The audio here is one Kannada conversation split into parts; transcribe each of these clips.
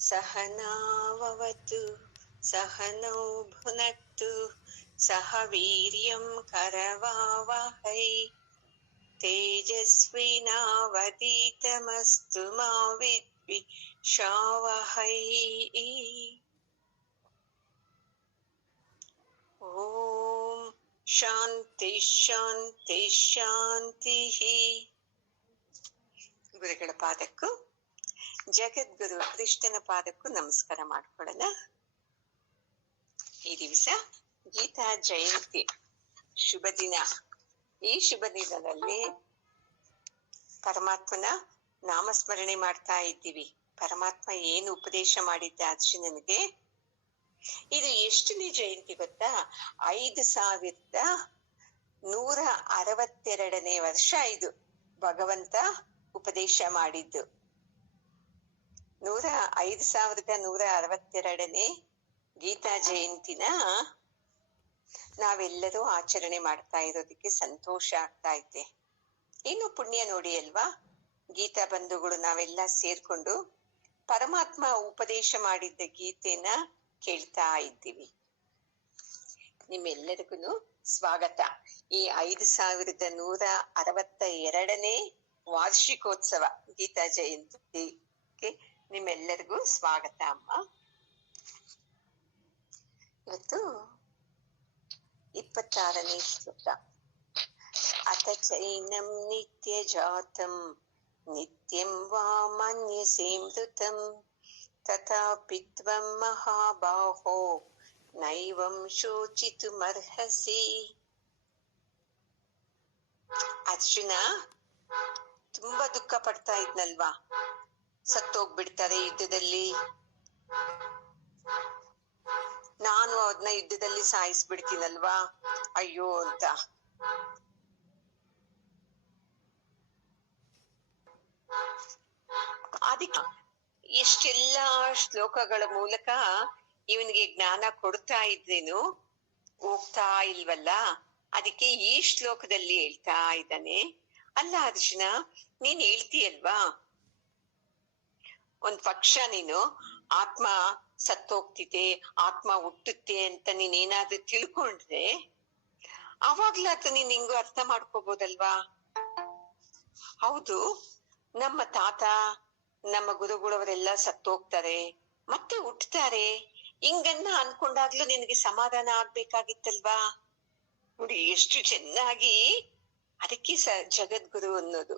सहनाववतु सहनौ भुनक्तु सह वीर्यं करवावहै तेजस्विनावधीतमस्तु मा विद्विषावहै। ಓಂ ಶಾಂತಿ ಶಾಂತಿ ಶಾಂತಿ. ಗುರುಗಳ ಪಾದಕ್ಕೂ ಜಗದ್ಗುರು ಕೃಷ್ಣನ ಪಾದಕ್ಕೂ ನಮಸ್ಕಾರ ಮಾಡ್ಕೊಳ್ಳೋಣ. ಈ ದಿವಸ ಗೀತಾ ಜಯಂತಿ ಶುಭ ದಿನ. ಈ ಶುಭ ದಿನದಲ್ಲಿ ಪರಮಾತ್ಮನ ನಾಮಸ್ಮರಣೆ ಮಾಡ್ತಾ ಇದ್ದೀವಿ. ಪರಮಾತ್ಮ ಏನು ಉಪದೇಶ ಮಾಡಿದ್ದ ಅರ್ಜುನನಿಗೆ, ಇದು ಎಷ್ಟನೇ ಜಯಂತಿ ಗೊತ್ತಾ? 5162ನೇ ವರ್ಷ ಇದು ಭಗವಂತ ಉಪದೇಶ ಮಾಡಿದ್ದು. 5162ನೇ ಗೀತಾ ಜಯಂತಿನ ನಾವೆಲ್ಲರೂ ಆಚರಣೆ ಮಾಡ್ತಾ ಇರೋದಕ್ಕೆ ಸಂತೋಷ ಆಗ್ತಾ ಇದೆ. ಇನ್ನು ಪುಣ್ಯ ನೋಡಿ ಅಲ್ವಾ, ಗೀತಾ ಬಂಧುಗಳು ನಾವೆಲ್ಲ ಸೇರ್ಕೊಂಡು ಪರಮಾತ್ಮ ಉಪದೇಶ ಮಾಡಿದ್ದ ಗೀತೆನ ಕೇಳ್ತಾ ಇದ್ದೀವಿ. ನಿಮ್ಮೆಲ್ಲರಿಗೂ ಸ್ವಾಗತ. ಈ 5162ನೇ ವಾರ್ಷಿಕೋತ್ಸವ ಗೀತಾ ಜಯಂತಿಗೆ ನಿಮ್ಮೆಲ್ಲರಿಗೂ ಸ್ವಾಗತ ಅಮ್ಮ. ಇವತ್ತು 26ನೇ ಶ್ಲೋಕ. ಅಥ ಚೈನಂ ನಿತ್ಯ ಜಾತಂ ನಿತ್ಯಂ ವಾ ಮನ್ಯಸೇ ಮೃತಂ ತಥಾಪಿ ತ್ವಂ ಮಹಾಬಾಹೋ ನೈವಂ ಶೋಚಿತುಮರ್ಹಸಿ. ಅರ್ಜುನ ತುಂಬಾ ದುಃಖ ಪಡ್ತಾ ಇದ್ನಲ್ವಾ, ಸತ್ತೋಗ್ಬಿಡ್ತಾರೆ ಯುದ್ಧದಲ್ಲಿ, ನಾನು ಅದನ್ನ ಯುದ್ಧದಲ್ಲಿ ಸಾಯಿಸ್ಬಿಡ್ತೀನಲ್ವಾ, ಅಯ್ಯೋ ಅಂತ. ಅದಕ್ಕೆ ಎಷ್ಟೆಲ್ಲಾ ಶ್ಲೋಕಗಳ ಮೂಲಕ ಇವನಿಗೆ ಜ್ಞಾನ ಕೊಡ್ತಾ ಇದ್ರೇನು ಹೋಗ್ತಾ ಇಲ್ವಲ್ಲ. ಅದಕ್ಕೆ ಈ ಶ್ಲೋಕದಲ್ಲಿ ಹೇಳ್ತಾ ಇದ್ದಾನೆ, ಅಲ್ಲ ಅರ್ಜುನ, ನೀನ್ ಹೇಳ್ತೀಯಲ್ವಾ, ಒಂದ್ ಪಕ್ಷ ನೀನು ಆತ್ಮ ಸತ್ತೋಗ್ತಿದೆ, ಆತ್ಮ ಹುಟ್ಟುತ್ತೆ ಅಂತ ನೀನೇನಾದ್ರೂ ತಿಳ್ಕೊಂಡ್ರೆ ಅವಾಗ್ಲಾತ ನೀನ್ ಹಿಂಗೂ ಅರ್ಥ ಮಾಡ್ಕೋಬೋದಲ್ವಾ. ಹೌದು, ನಮ್ಮ ತಾತ ನಮ್ಮ ಗುರುಗಳವರೆಲ್ಲ ಸತ್ತೋಗ್ತಾರೆ ಮತ್ತೆ ಹುಟ್ಟುತ್ತಾರೆ, ಹಿಂಗನ್ನ ಅನ್ಕೊಂಡಾಗ್ಲೂ ನಿನಗೆ ಸಮಾಧಾನ ಆಗ್ಬೇಕಾಗಿತ್ತಲ್ವಾ. ನೋಡಿ ಎಷ್ಟು ಚೆನ್ನಾಗಿ. ಅದಕ್ಕೆ ಜಗದ್ಗುರು ಅನ್ನೋದು.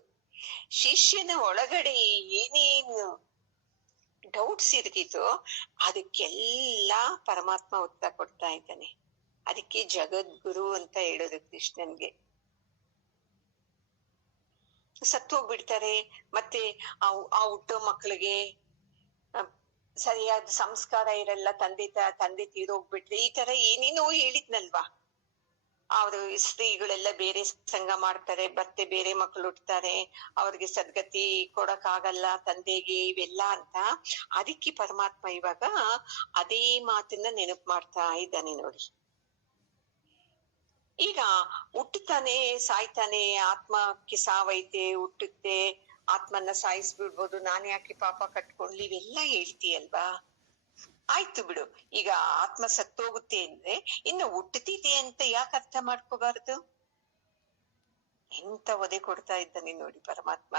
ಶಿಷ್ಯನ ಒಳಗಡೆ ಏನೇನು ಡೌಟ್ಸ್ ಇರ್ತಿತ್ತೋ ಅದಕ್ಕೆಲ್ಲ ಪರಮಾತ್ಮ ಉತ್ತರ ಕೊಡ್ತಾ ಇದ್ದಾನೆ. ಅದಕ್ಕೆ ಜಗದ್ಗುರು ಅಂತ ಹೇಳೋದು ಕೃಷ್ಣನ್ಗೆ. ಸತ್ತೋಗ್ಬಿಡ್ತಾರೆ, ಮತ್ತೆ ಆ ಹುಟ್ಟೋ ಮಕ್ಕಳಿಗೆ ಸರಿಯಾದ ಸಂಸ್ಕಾರ ಇರಲ್ಲ, ತಂದೆ ತೀರೋಗ್ಬಿಟ್ರೆ, ಈ ತರ ಏನೇನೋ ಹೇಳಿದ್ನಲ್ವಾ. ಅವರು ಸ್ತ್ರೀಗಳೆಲ್ಲ ಬೇರೆ ಸಂಗ ಮಾಡ್ತಾರೆ, ಮತ್ತೆ ಬೇರೆ ಮಕ್ಕಳು ಹುಟ್ಟುತ್ತಾರೆ, ಅವ್ರಿಗೆ ಸದ್ಗತಿ ಕೊಡಕ್ ಆಗಲ್ಲ ತಂದೆಗೆ, ಇವೆಲ್ಲ ಅಂತ. ಅದಕ್ಕೆ ಪರಮಾತ್ಮ ಇವಾಗ ಅದೇ ಮಾತನ್ನ ನೆನಪು ಮಾಡ್ತಾ ಇದ್ದಾನೆ ನೋಡಿ. ಈಗ ಹುಟ್ಟುತ್ತಾನೆ, ಸಾಯ್ತಾನೆ, ಆತ್ಮಕ್ಕೆ ಸಾವೈತೆ, ಹುಟ್ಟುತ್ತೆ, ಆತ್ಮನ್ನ ಸಾಯಿಸ್ಬಿಡ್ಬೋದು, ನಾನ್ ಯಾಕೆ ಪಾಪ ಕಟ್ಕೊಂಡ್ಲಿ, ಇವೆಲ್ಲ ಹೇಳ್ತೀಯಲ್ವಾ. ಆಯ್ತು ಬಿಡು, ಈಗ ಆತ್ಮ ಸತ್ತೋಗುತ್ತೆ ಅಂದ್ರೆ ಇನ್ನು ಹುಟ್ಟುತ್ತಿದೆ ಅಂತ ಯಾಕೆ ಅರ್ಥ ಮಾಡ್ಕೋಬಾರ್ದು? ಎಂತ ಒದೆ ಕೊಡ್ತಾ ಇದ್ದಾನೆ ನೋಡಿ ಪರಮಾತ್ಮ.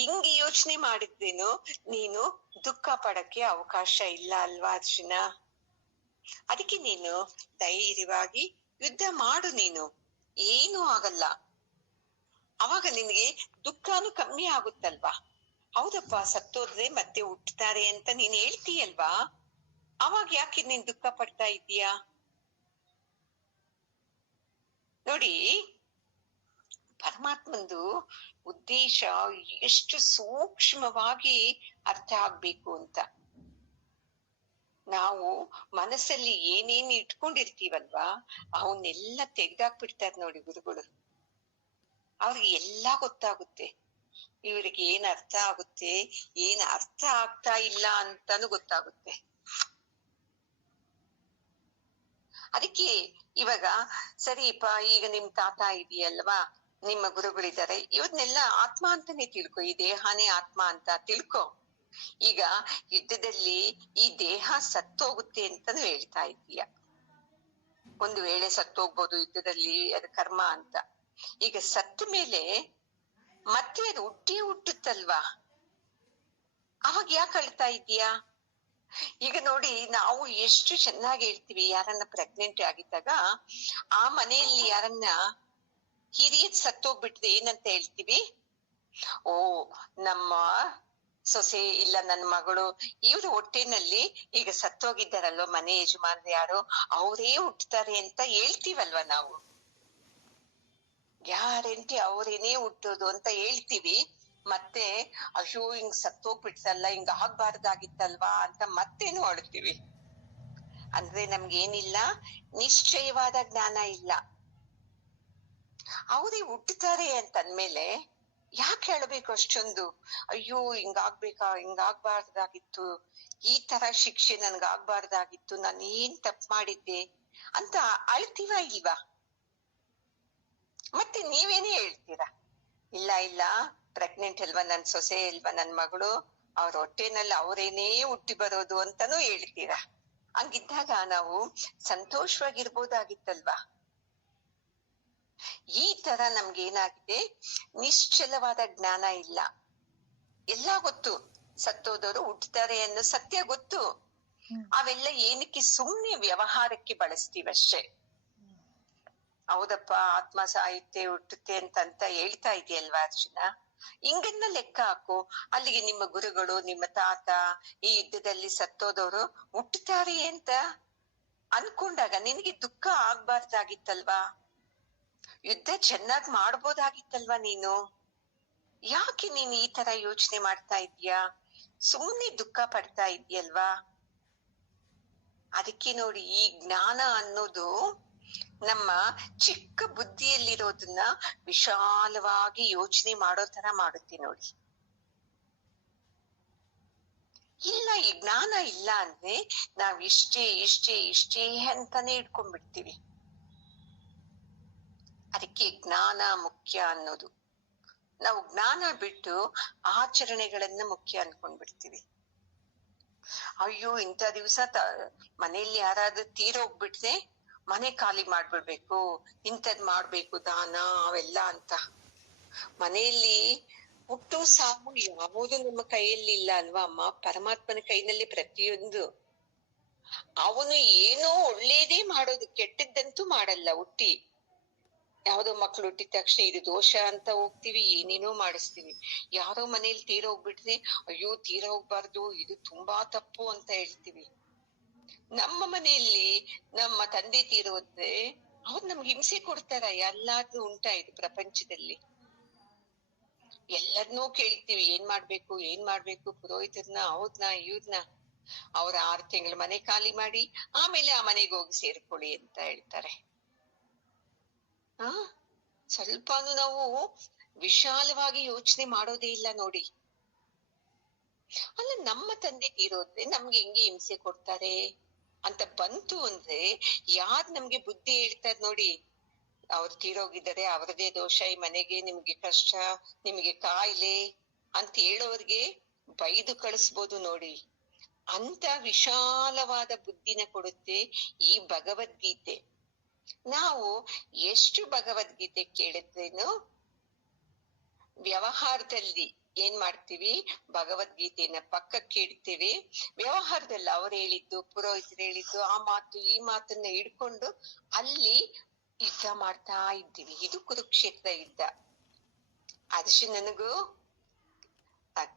ಹಿಂಗೆ ಯೋಚನೆ ಮಾಡಿದ್ರೇನು ನೀನು ದುಃಖ ಪಡಕ್ಕೆ ಅವಕಾಶ ಇಲ್ಲ ಅಲ್ವಾ ಅರ್ಜುನ. ಅದಕ್ಕೆ ನೀನು ಧೈರ್ಯವಾಗಿ ಯುದ್ಧ ಮಾಡು, ನೀನು ಏನೂ ಆಗಲ್ಲ. ಅವಾಗ ನಿನ್ಗೆ ದುಃಖನೂ ಕಮ್ಮಿ ಆಗುತ್ತಲ್ವಾ. ಹೌದಪ್ಪ, ಸತ್ತೋದ್ರೆ ಮತ್ತೆ ಹುಟ್ಟುತ್ತಾರೆ ಅಂತ ನೀನ್ ಹೇಳ್ತೀಯಲ್ವಾ, ಅವಾಗ ಯಾಕೆ ನೀನ್ ದುಃಖ ಪಡ್ತಾ ಇದೀಯಾ? ನೋಡಿ, ಪರಮಾತ್ಮಂದು ಉದ್ದೇಶ ಎಷ್ಟು ಸೂಕ್ಷ್ಮವಾಗಿ ಅರ್ಥ ಆಗ್ಬೇಕು ಅಂತ. ನಾವು ಮನಸ್ಸಲ್ಲಿ ಏನೇನು ಇಟ್ಕೊಂಡಿರ್ತೀವಲ್ವಾ ಅವನ್ನೆಲ್ಲ ತೆಗ್ದಾಕ್ಬಿಡ್ತಾರೆ ನೋಡಿ ಗುರುಗಳು. ಅವ್ರಿಗೆ ಎಲ್ಲಾ ಗೊತ್ತಾಗುತ್ತೆ. ಇವ್ರಿಗೆ ಏನ್ ಅರ್ಥ ಆಗುತ್ತೆ, ಏನ್ ಅರ್ಥ ಆಗ್ತಾ ಇಲ್ಲ ಅಂತಾನು ಗೊತ್ತಾಗುತ್ತೆ. ಅದಕ್ಕೆ ಇವಾಗ ಸರಿಪ್ಪ, ಈಗ ನಿಮ್ ತಾತ ಇದೆಯಲ್ವಾ, ನಿಮ್ಮ ಗುರುಗಳಿದ್ದಾರೆ, ಇವ್ರನ್ನೆಲ್ಲ ಆತ್ಮ ಅಂತಾನೆ ತಿಳ್ಕೊ, ಈ ದೇಹನೇ ಆತ್ಮ ಅಂತ ತಿಳ್ಕೊ. ಈಗ ಯುದ್ಧದಲ್ಲಿ ಈ ದೇಹ ಸತ್ತೋಗುತ್ತೆ ಅಂತಾನು ಹೇಳ್ತಾ ಇದೀಯ. ಒಂದು ವೇಳೆ ಸತ್ತೋಗ್ಬೋದು ಯುದ್ಧದಲ್ಲಿ, ಅದು ಕರ್ಮ ಅಂತ. ಈಗ ಸತ್ತ ಮೇಲೆ ಮತ್ತೆ ಅದು ಹುಟ್ಟುತ್ತಲ್ವಾ, ಅವಾಗ ಯಾಕೆ ಅಳ್ತಾ ಇದೀಯಾ? ಈಗ ನೋಡಿ, ನಾವು ಎಷ್ಟು ಚೆನ್ನಾಗಿ ಹೇಳ್ತೀವಿ, ಯಾರನ್ನ ಪ್ರೆಗ್ನೆಂಟ್ ಆಗಿದ್ದಾಗ ಆ ಮನೆಯಲ್ಲಿ ಯಾರನ್ನ ಹಿರಿಯದ್ ಸತ್ತೋಗ್ಬಿಟ್ರೆ ಏನಂತ ಹೇಳ್ತೀವಿ? ಓ, ನಮ್ಮ ಸೊಸೆ ಇಲ್ಲ ನನ್ನ ಮಗಳು ಇವ್ರ ಹೊಟ್ಟೆನಲ್ಲಿ ಈಗ ಸತ್ತೋಗಿದ್ದಾರಲ್ವ ಮನೆ ಯಜಮಾನ್ರು ಯಾರೋ, ಅವರೇ ಹುಟ್ಟುತ್ತಾರೆ ಅಂತ ಹೇಳ್ತೀವಲ್ವ ನಾವು. ಗ್ಯಾರಂಟಿ ಅವರೇನೇ ಹುಟ್ಟೋದು ಅಂತ ಹೇಳ್ತೀವಿ. ಮತ್ತೆ ಅಯ್ಯೋ ಹಿಂಗ್ ಸತ್ತೋಗ್ಬಿಟ್ರಲ್ಲ, ಹಿಂಗ ಆಗ್ಬಾರ್ದಾಗಿತ್ತಲ್ವಾ ಅಂತ ಮತ್ತೇನು ಅಳ್ತೀವಿ. ಅಂದ್ರೆ ನಮ್ಗೇನಿಲ್ಲ, ನಿಶ್ಚಯವಾದ ಜ್ಞಾನ ಇಲ್ಲ. ಅವರೇ ಹುಟ್ಟುತ್ತಾರೆ ಅಂತಂದ್ಮೇಲೆ ಯಾಕೆ ಹೇಳ್ಬೇಕು ಅಷ್ಟೊಂದು? ಅಯ್ಯೋ ಹಿಂಗಾಗ್ಬಾರ್ದಾಗಿತ್ತು, ಈ ತರ ಶಿಕ್ಷೆ ನನ್ಗಾಗ್ಬಾರ್ದಾಗಿತ್ತು, ನಾನು ಏನ್ ತಪ್ಪು ಮಾಡಿದ್ದೆ ಅಂತ ಅಳ್ತೀವ ಇಲ್ವಾ? ಮತ್ತೆ ನೀವೇನೇ ಹೇಳ್ತೀರಾ, ಇಲ್ಲ ಇಲ್ಲ ಪ್ರೆಗ್ನೆಂಟ್ ಅಲ್ವಾ ನನ್ ಸೊಸೆ ಇಲ್ವಾ ನನ್ ಮಗಳು, ಅವ್ರ ಹೊಟ್ಟೆನಲ್ಲಿ ಅವರೇನೇ ಹುಟ್ಟಿ ಬರೋದು ಅಂತಾನೂ ಹೇಳ್ತೀರಾ. ಹಂಗಿದ್ದಾಗ ನಾವು ಸಂತೋಷವಾಗಿರ್ಬೋದಾಗಿತ್ತಲ್ವಾ? ಈ ತರ ನಮ್ಗೇನಾಗಿದೆ, ನಿಶ್ಚಲವಾದ ಜ್ಞಾನ ಇಲ್ಲ. ಎಲ್ಲ ಗೊತ್ತು, ಸತ್ತೋದವರು ಹುಟ್ಟುತ್ತಾರೆ ಅನ್ನೋ ಸತ್ಯ ಗೊತ್ತು. ಅವೆಲ್ಲ ಏನಕ್ಕೆ ಸುಮ್ನೆ ವ್ಯವಹಾರಕ್ಕೆ ಬಳಸ್ತೀವಷ್ಟೇ. ಹೌದಪ್ಪ, ಆತ್ಮ ಸಾಯುತ್ತೆ ಹುಟ್ಟುತ್ತೆ ಅಂತ ಹೇಳ್ತಾ ಇದೆಯಲ್ವಾ ಅರ್ಜುನ? ಹಿಂಗನ್ನ ಲೆಕ್ಕ ಹಾಕು. ಅಲ್ಲಿಗೆ ನಿಮ್ಮ ಗುರುಗಳು, ನಿಮ್ಮ ತಾತ ಈ ಯುದ್ಧದಲ್ಲಿ ಸತ್ತೋದವರು ಹುಟ್ಟುತ್ತಾರೆ ಅಂತ ಅನ್ಕೊಂಡಾಗ ನಿನಗೆ ದುಃಖ ಆಗ್ಬಾರ್ದಾಗಿತ್ತಲ್ವಾ? ಯುದ್ಧ ಚೆನ್ನಾಗ್ ಮಾಡ್ಬೋದಾಗಿತ್ತಲ್ವಾ ನೀನು? ಯಾಕೆ ನೀನ್ ಈ ತರ ಯೋಚನೆ ಮಾಡ್ತಾ ಇದೀಯಾ? ಸುಮ್ನೆ ದುಃಖ ಪಡ್ತಾ ಇದೆಯಲ್ವಾ? ಅದಕ್ಕೆ ನೋಡಿ, ಈ ಜ್ಞಾನ ಅನ್ನೋದು ನಮ್ಮ ಚಿಕ್ಕ ಬುದ್ಧಿಯಲ್ಲಿರೋದನ್ನ ವಿಶಾಲವಾಗಿ ಯೋಚನೆ ಮಾಡೋ ತರ ಮಾಡುತ್ತೆ ನೋಡಿ. ಇಲ್ಲ, ಈ ಜ್ಞಾನ ಇಲ್ಲ ಅಂದ್ರೆ ನಾವ್ ಇಷ್ಟೇ ಅಂತಾನೆ ಇಟ್ಕೊಂಡ್ಬಿಡ್ತೀವಿ. ಅದಕ್ಕೆ ಜ್ಞಾನ ಮುಖ್ಯ ಅನ್ನೋದು. ನಾವು ಜ್ಞಾನ ಬಿಟ್ಟು ಆಚರಣೆಗಳನ್ನ ಮುಖ್ಯ ಅನ್ಕೊಂಡ್ಬಿಡ್ತೀವಿ. ಅಯ್ಯೋ, ಇಂಥ ದಿವ್ಸ ಮನೆಯಲ್ಲಿ ಯಾರಾದ್ರೂ ತೀರೋಗ್ಬಿಟ್ರೆ ಮನೆ ಖಾಲಿ ಮಾಡ್ಬಿಡ್ಬೇಕು, ಇಂಥದ್ ಮಾಡ್ಬೇಕು ದಾನ ಅವೆಲ್ಲ ಅಂತ. ಮನೆಯಲ್ಲಿ ಹುಟ್ಟು ಸಾವು ಯಾವುದು ನಮ್ಮ ಕೈಯಲ್ಲಿ ಇಲ್ಲ ಅಲ್ವಾ ಅಮ್ಮ? ಪರಮಾತ್ಮನ ಕೈನಲ್ಲಿ ಪ್ರತಿಯೊಂದು. ಅವನು ಏನೋ ಒಳ್ಳೇದೇ ಮಾಡೋದು, ಕೆಟ್ಟದ್ದಂತೂ ಮಾಡಲ್ಲ. ಹುಟ್ಟಿ ಯಾವ್ದೋ ಮಕ್ಳು ಹುಟ್ಟಿದ ತಕ್ಷಣ ಇದು ದೋಷ ಅಂತ ಹೋಗ್ತಿವಿ, ಏನೇನೋ ಮಾಡಿಸ್ತೀವಿ. ಯಾರೋ ಮನೇಲಿ ತೀರೋಗ್ಬಿಟ್ರೆ ಅಯ್ಯೋ ತೀರೋಗ್ಬಾರ್ದು, ಇದು ತುಂಬಾ ತಪ್ಪು ಅಂತ ಹೇಳ್ತೀವಿ. ನಮ್ಮ ಮನೆಯಲ್ಲಿ ನಮ್ಮ ತಂದೆ ತೀರೋದ್ರೆ ಅವ್ರು ನಮ್ಗೆ ಹಿಂಸೆ ಕೊಡ್ತಾರ? ಎಲ್ಲಾದ್ರೂ ಉಂಟಾ ಇದು ಪ್ರಪಂಚದಲ್ಲಿ? ಎಲ್ಲರನ್ನೂ ಕೇಳ್ತೀವಿ, ಏನ್ ಮಾಡ್ಬೇಕು ಪುರೋಹಿತರನ್ನ, ಅವ್ರನ್ನ ಇವ್ರನ್ನ. ಅವ್ರ 6 ತಿಂಗಳು ಮನೆ ಖಾಲಿ ಮಾಡಿ ಆಮೇಲೆ ಆ ಮನೆಗೆ ಹೋಗಿ ಸೇರ್ಕೊಳ್ಳಿ ಅಂತ ಹೇಳ್ತಾರೆ. ಸ್ವಲ್ಪನು ನಾವು ವಿಶಾಲವಾಗಿ ಯೋಚನೆ ಮಾಡೋದೇ ಇಲ್ಲ ನೋಡಿ. ಅಲ್ಲ, ನಮ್ಮ ತಂದೆ ತೀರೋದ್ರೆ ನಮ್ಗೆ ಹೆಂಗೆ ಹಿಂಸೆ ಕೊಡ್ತಾರೆ ಅಂತ ಬಂತು ಅಂದ್ರೆ ಯಾರ್ ನಮ್ಗೆ ಬುದ್ಧಿ ಹೇಳ್ತಾರೆ ನೋಡಿ? ಅವ್ರು ತೀರೋಗಿದ್ದಾರೆ, ಅವ್ರದೇ ದೋಷ, ಈ ಮನೆಗೆ ನಿಮ್ಗೆ ಕಷ್ಟ, ನಿಮ್ಗೆ ಕಾಯಿಲೆ ಅಂತ ಹೇಳೋರ್ಗೆ ಬೈದು ಕಳಿಸ್ಬೋದು ನೋಡಿ. ಅಂತ ವಿಶಾಲವಾದ ಬುದ್ಧಿನ ಕೊಡುತ್ತೆ ಈ ಭಗವದ್ಗೀತೆ. ನಾವು ಎಷ್ಟು ಭಗವದ್ಗೀತೆ ಕೇಳಿದ್ರೇನು ವ್ಯವಹಾರದಲ್ಲಿ ಏನ್ ಮಾಡ್ತೀವಿ? ಭಗವದ್ಗೀತೆಯನ್ನ ಪಕ್ಕಕ್ಕೆ ಇಡ್ತೀವಿ. ವ್ಯವಹಾರದಲ್ಲಿ ಅವ್ರು ಹೇಳಿದ್ದು, ಪುರೋಹಿತರು ಹೇಳಿದ್ದು, ಆ ಮಾತು ಈ ಮಾತನ್ನ ಹಿಡ್ಕೊಂಡು ಅಲ್ಲಿ ಯುದ್ಧ ಮಾಡ್ತಾ ಇದ್ದೀವಿ. ಇದು ಕುರುಕ್ಷೇತ್ರ ಯುದ್ಧ. ಅರ್ಜುನನಿಗೂ